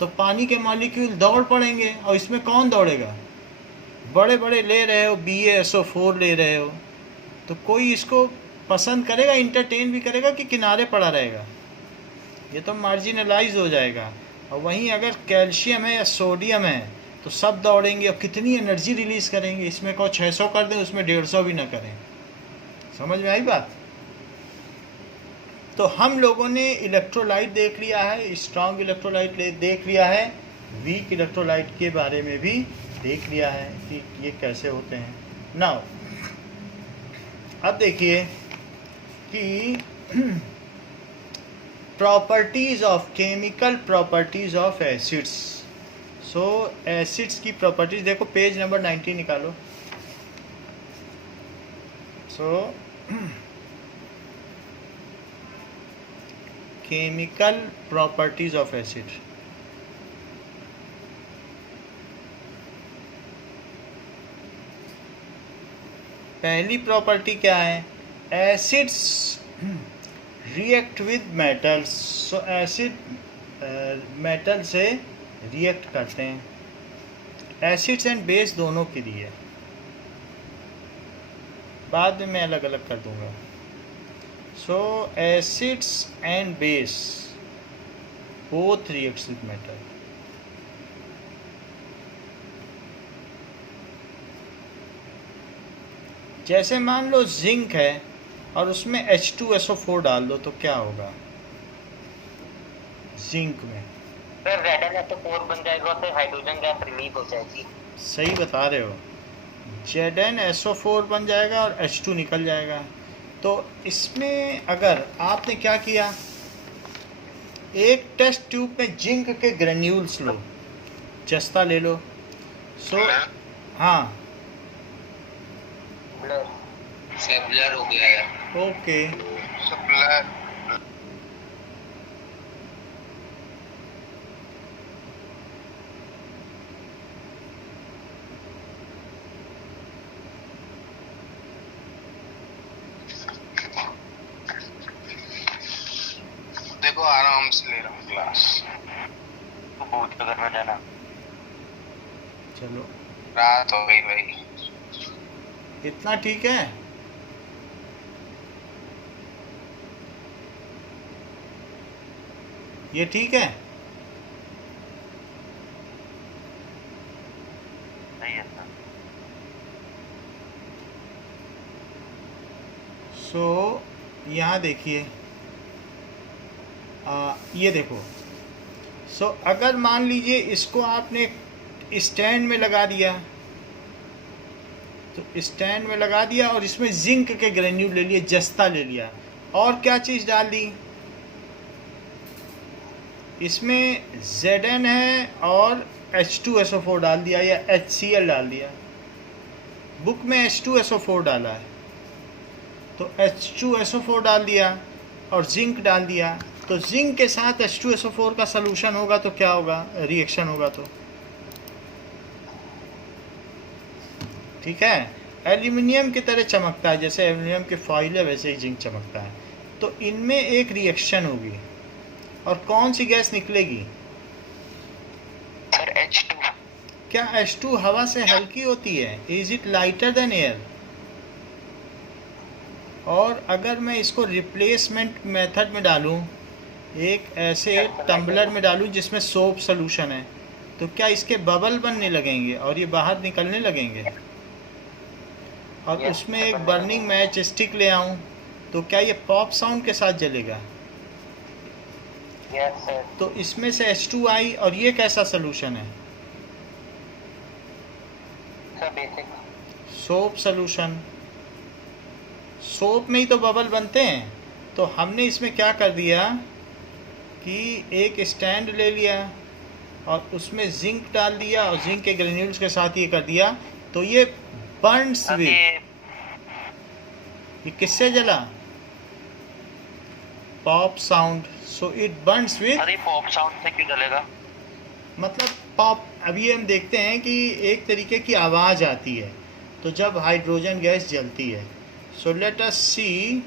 तो पानी के मॉलिक्यूल दौड़ पड़ेंगे, और इसमें कौन दौड़ेगा? बड़े बड़े ले रहे हो, BaSO4 ले रहे हो, तो कोई इसको पसंद करेगा, इंटरटेन भी करेगा कि किनारे पड़ा रहेगा? ये तो मार्जिनलाइज हो जाएगा। और वहीं अगर कैल्शियम है या सोडियम है तो सब दौड़ेंगे और कितनी एनर्जी रिलीज़ करेंगे। इसमें को 600 कर दें, उसमें 150 भी ना करें। समझ में आई बात? तो हम लोगों ने इलेक्ट्रोलाइट देख लिया है, स्ट्रॉन्ग इलेक्ट्रोलाइट देख लिया है, वीक इलेक्ट्रोलाइट के बारे में भी देख लिया है कि ये कैसे होते हैं। नाउ अब देखिए कि properties of chemical properties of acids. So acids की प्रॉपर्टीज़ देखो, पेज नंबर 90 निकालो। सो केमिकल प्रॉपर्टीज़ ऑफ एसिड। पहली प्रॉपर्टी क्या है? Acids react with metals. So acid metal से रिएक्ट करते हैं। एसिड्स एंड बेस दोनों के लिए, बाद में मैं अलग अलग कर दूंगा। So acids and base both reacts with metal. जैसे मान लो जिंक है और उसमें H2SO4 डाल दो तो क्या होगा जिंक में? सर ZnSO4 बन जाएगा, तो हाइड्रोजन गैस रिलीज हो जाएगी। सही बता रहे हो, ZnSO4 बन जाएगा और H2 निकल जाएगा। तो इसमें अगर आपने क्या किया, एक टेस्ट ट्यूब में जिंक के ग्रेन्यूल्स लो, जस्ता ले लो। सो हाँ, सब ब्लर हो गया है। ओके, देखो आराम से ले रहा हूँ क्लास। तो बहुत अगर में जाना। चलो रात हो गई भाई। इतना ठीक है। ये ठीक है। सही है सर। सो यहाँ देखिए, ये देखो। सो अगर मान लीजिए इसको आपने स्टैंड में लगा दिया, तो स्टैंड में लगा दिया और इसमें जिंक के ग्रेन्यूल ले लिए, जस्ता ले लिया, और क्या चीज़ डाल दी इसमें, Zn है और H2SO4 डाल दिया या HCl डाल दिया। बुक में H2SO4 डाला है तो H2SO4 डाल दिया और जिंक डाल दिया, तो जिंक के साथ H2SO4 का सलूशन होगा तो क्या होगा, रिएक्शन होगा। तो ठीक है, एल्यूमिनियम की तरह चमकता है, जैसे एल्यूमिनियम के फॉइल है वैसे ही जिंक चमकता है। तो इनमें एक रिएक्शन होगी और कौन सी गैस निकलेगी? Sir H2। क्या H2 हवा से हल्की होती है? Is it lighter than air? और अगर मैं इसको रिप्लेसमेंट मेथड में डालूं, एक ऐसे टम्बलर में डालूं जिसमें सोप सॉल्यूशन है, तो क्या इसके बबल बनने लगेंगे और ये बाहर निकलने लगेंगे? और उसमें एक बर्निंग मैच स्टिक ले आऊं तो क्या ये पॉप साउंड के साथ जलेगा? Yes sir. तो इसमें से H2 आई और ये कैसा सॉल्यूशन है? Sir basic soap solution. Soap में ही तो बबल बनते हैं। तो हमने इसमें क्या कर दिया कि एक स्टैंड ले लिया और उसमें जिंक डाल दिया और जिंक के ग्रेन्यूल्स के साथ ये कर दिया, तो ये बर्न्स विद, ये किससे जला? Pop sound. So it Burns with, अरे पॉप साउंड से क्यों जलेगा? मतलब पॉप। अभी हम देखते हैं कि एक तरीके की आवाज़ आती है तो जब हाइड्रोजन गैस जलती है। So let us see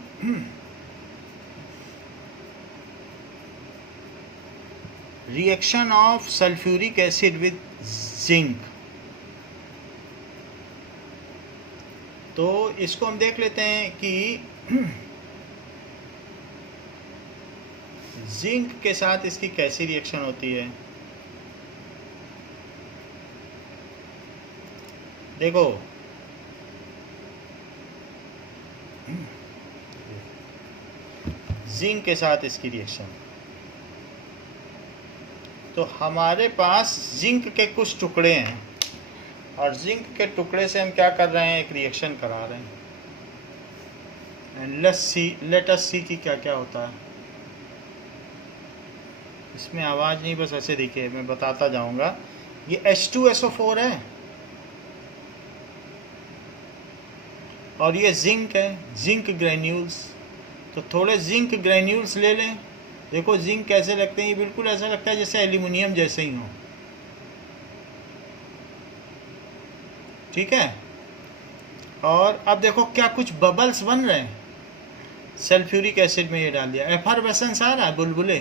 reaction of sulphuric acid with zinc. तो इसको हम देख लेते हैं कि जिंक के साथ इसकी कैसी रिएक्शन होती है। देखो जिंक के साथ इसकी रिएक्शन, तो हमारे पास जिंक के कुछ टुकड़े हैं और जिंक के टुकड़े से हम क्या कर रहे हैं, एक रिएक्शन करा रहे हैं। एंड लेट अस सी कि क्या क्या होता है। इसमें आवाज़ नहीं, बस ऐसे देखिए, मैं बताता जाऊंगा। ये H2SO4 है और ये जिंक है, जिंक ग्रेन्यूल्स। तो थोड़े जिंक ग्रेन्यूल्स ले लें। देखो जिंक कैसे लगते हैं, ये बिल्कुल ऐसा लगता है जैसे एल्यूमिनियम जैसे ही हो, ठीक है। और अब देखो क्या कुछ बबल्स बन रहे हैं, सल्फ्यूरिक एसिड में ये डाल दिया, एफरवेसेंस आ रहा है, बुलबुले।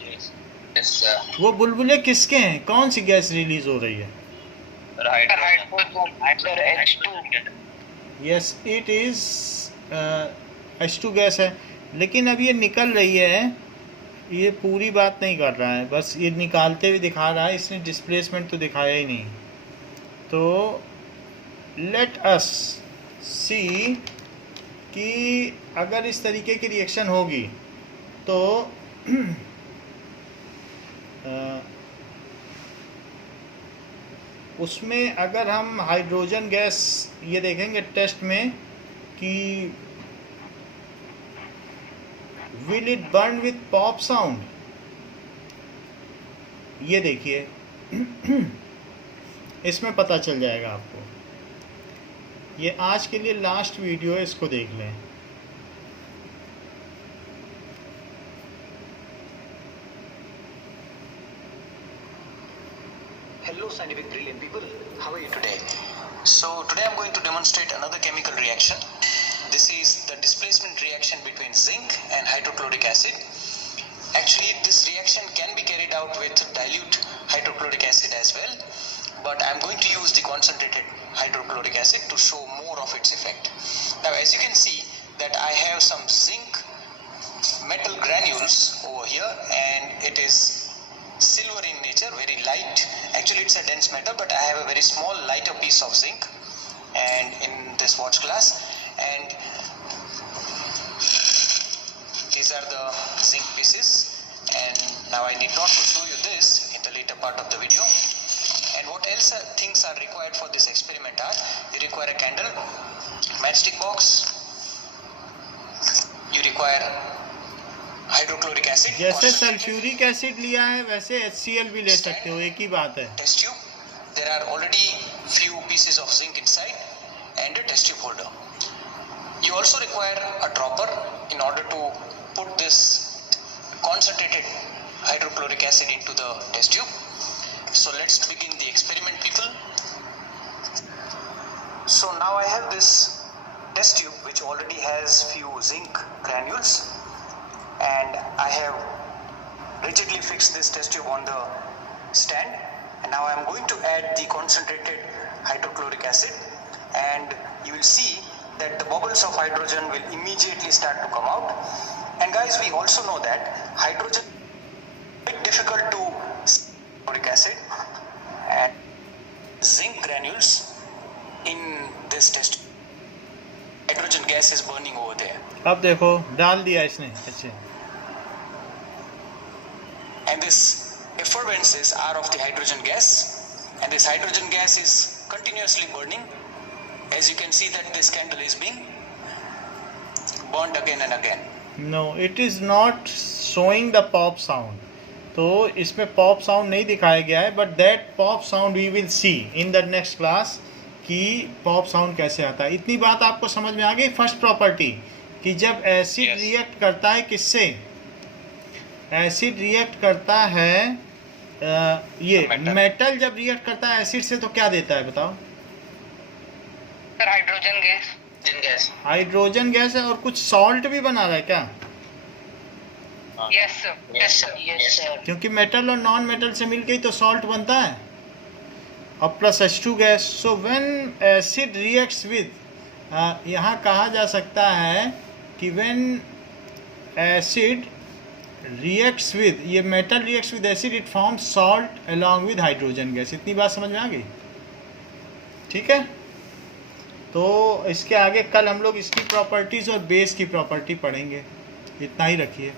Yes sir. वो बुलबुले किसके हैं, कौन सी गैस रिलीज हो रही है? Yes it is H2 gas है, लेकिन अब ये निकल रही है, ये पूरी बात नहीं कर रहा है, बस ये निकालते हुए दिखा रहा है, इसने डिस्प्लेसमेंट तो दिखाया ही नहीं। तो लेट अस सी कि अगर इस तरीके की रिएक्शन होगी तो उसमें अगर हम हाइड्रोजन गैस ये देखेंगे टेस्ट में कि will it burn with pop sound, ये देखिए इसमें पता चल जाएगा आपको। ये आज के लिए लास्ट वीडियो है, इसको देख लें। Hello scientific brilliant people, how are you today? So today I'm going to demonstrate another chemical reaction. This is the displacement reaction between zinc and hydrochloric acid. Actually this reaction can be carried out with dilute hydrochloric acid as well, but I'm going to use the concentrated hydrochloric acid to show more of its effect. Now as you can see that I have some zinc metal granules over here and it is silver in nature, very light. Actually it's a dense metal, but I have a very small lighter piece of zinc and in this watch glass, and these are the zinc pieces. And now I need not to show you this in the later part of the video. And what else things are required for this experiment are, you require a candle, matchstick box, you require hydrochloric acid. जैसे sulphuric acid लिया है वैसे HCl भी ले सकते हो, एक ही बात है। Test tube, there are already few pieces of zinc inside and a test tube holder. You also require a dropper in order to put this concentrated hydrochloric acid into the test tube. So let's begin the experiment, people. So now I have this test tube which already has few zinc granules, and I have rigidly fixed this test tube on the stand, and now I am going to add the concentrated hydrochloric acid, and you will see that the bubbles of hydrogen will immediately start to come out. And guys, we also know that hydrogen is bit difficult to hydrochloric acid and zinc granules in this test tube. Hydrogen gas is burning over there. अब देखो डाल दिया इसने, अच्छे। And this effervescences are of the hydrogen gas, and this hydrogen gas is continuously burning. As you can see that this candle is being burned again and again. No, it is not showing the pop sound. तो इसमें pop sound नहीं दिखाया गया है, but that pop sound we will see in the next class कि pop sound कैसे आता है। इतनी बात आपको समझ में आ गई। फर्स्ट प्रॉपर्टी कि जब एसिड रिएक्ट करता है किससे, एसिड रिएक्ट करता है ये मेटल जब रिएक्ट करता है एसिड से तो क्या देता है बताओ? Sir hydrogen gas. Hydrogen gas है और कुछ सॉल्ट भी बना रहा है क्या? Yes sir. क्योंकि मेटल और नॉन मेटल से मिलके ही तो सॉल्ट बनता है, और plus H2 gas. So when acid reacts with, यहाँ कहा जा सकता है कि व्हेन एसिड रिएक्ट्स विद, ये metal reacts with acid, it forms salt along with hydrogen gas. इतनी बात समझ में आ गई? ठीक है, तो इसके आगे कल हम लोग इसकी प्रॉपर्टीज और बेस की प्रॉपर्टी पढ़ेंगे। इतना ही रखिए।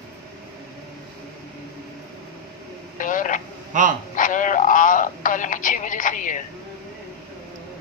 सर हाँ सर कल भी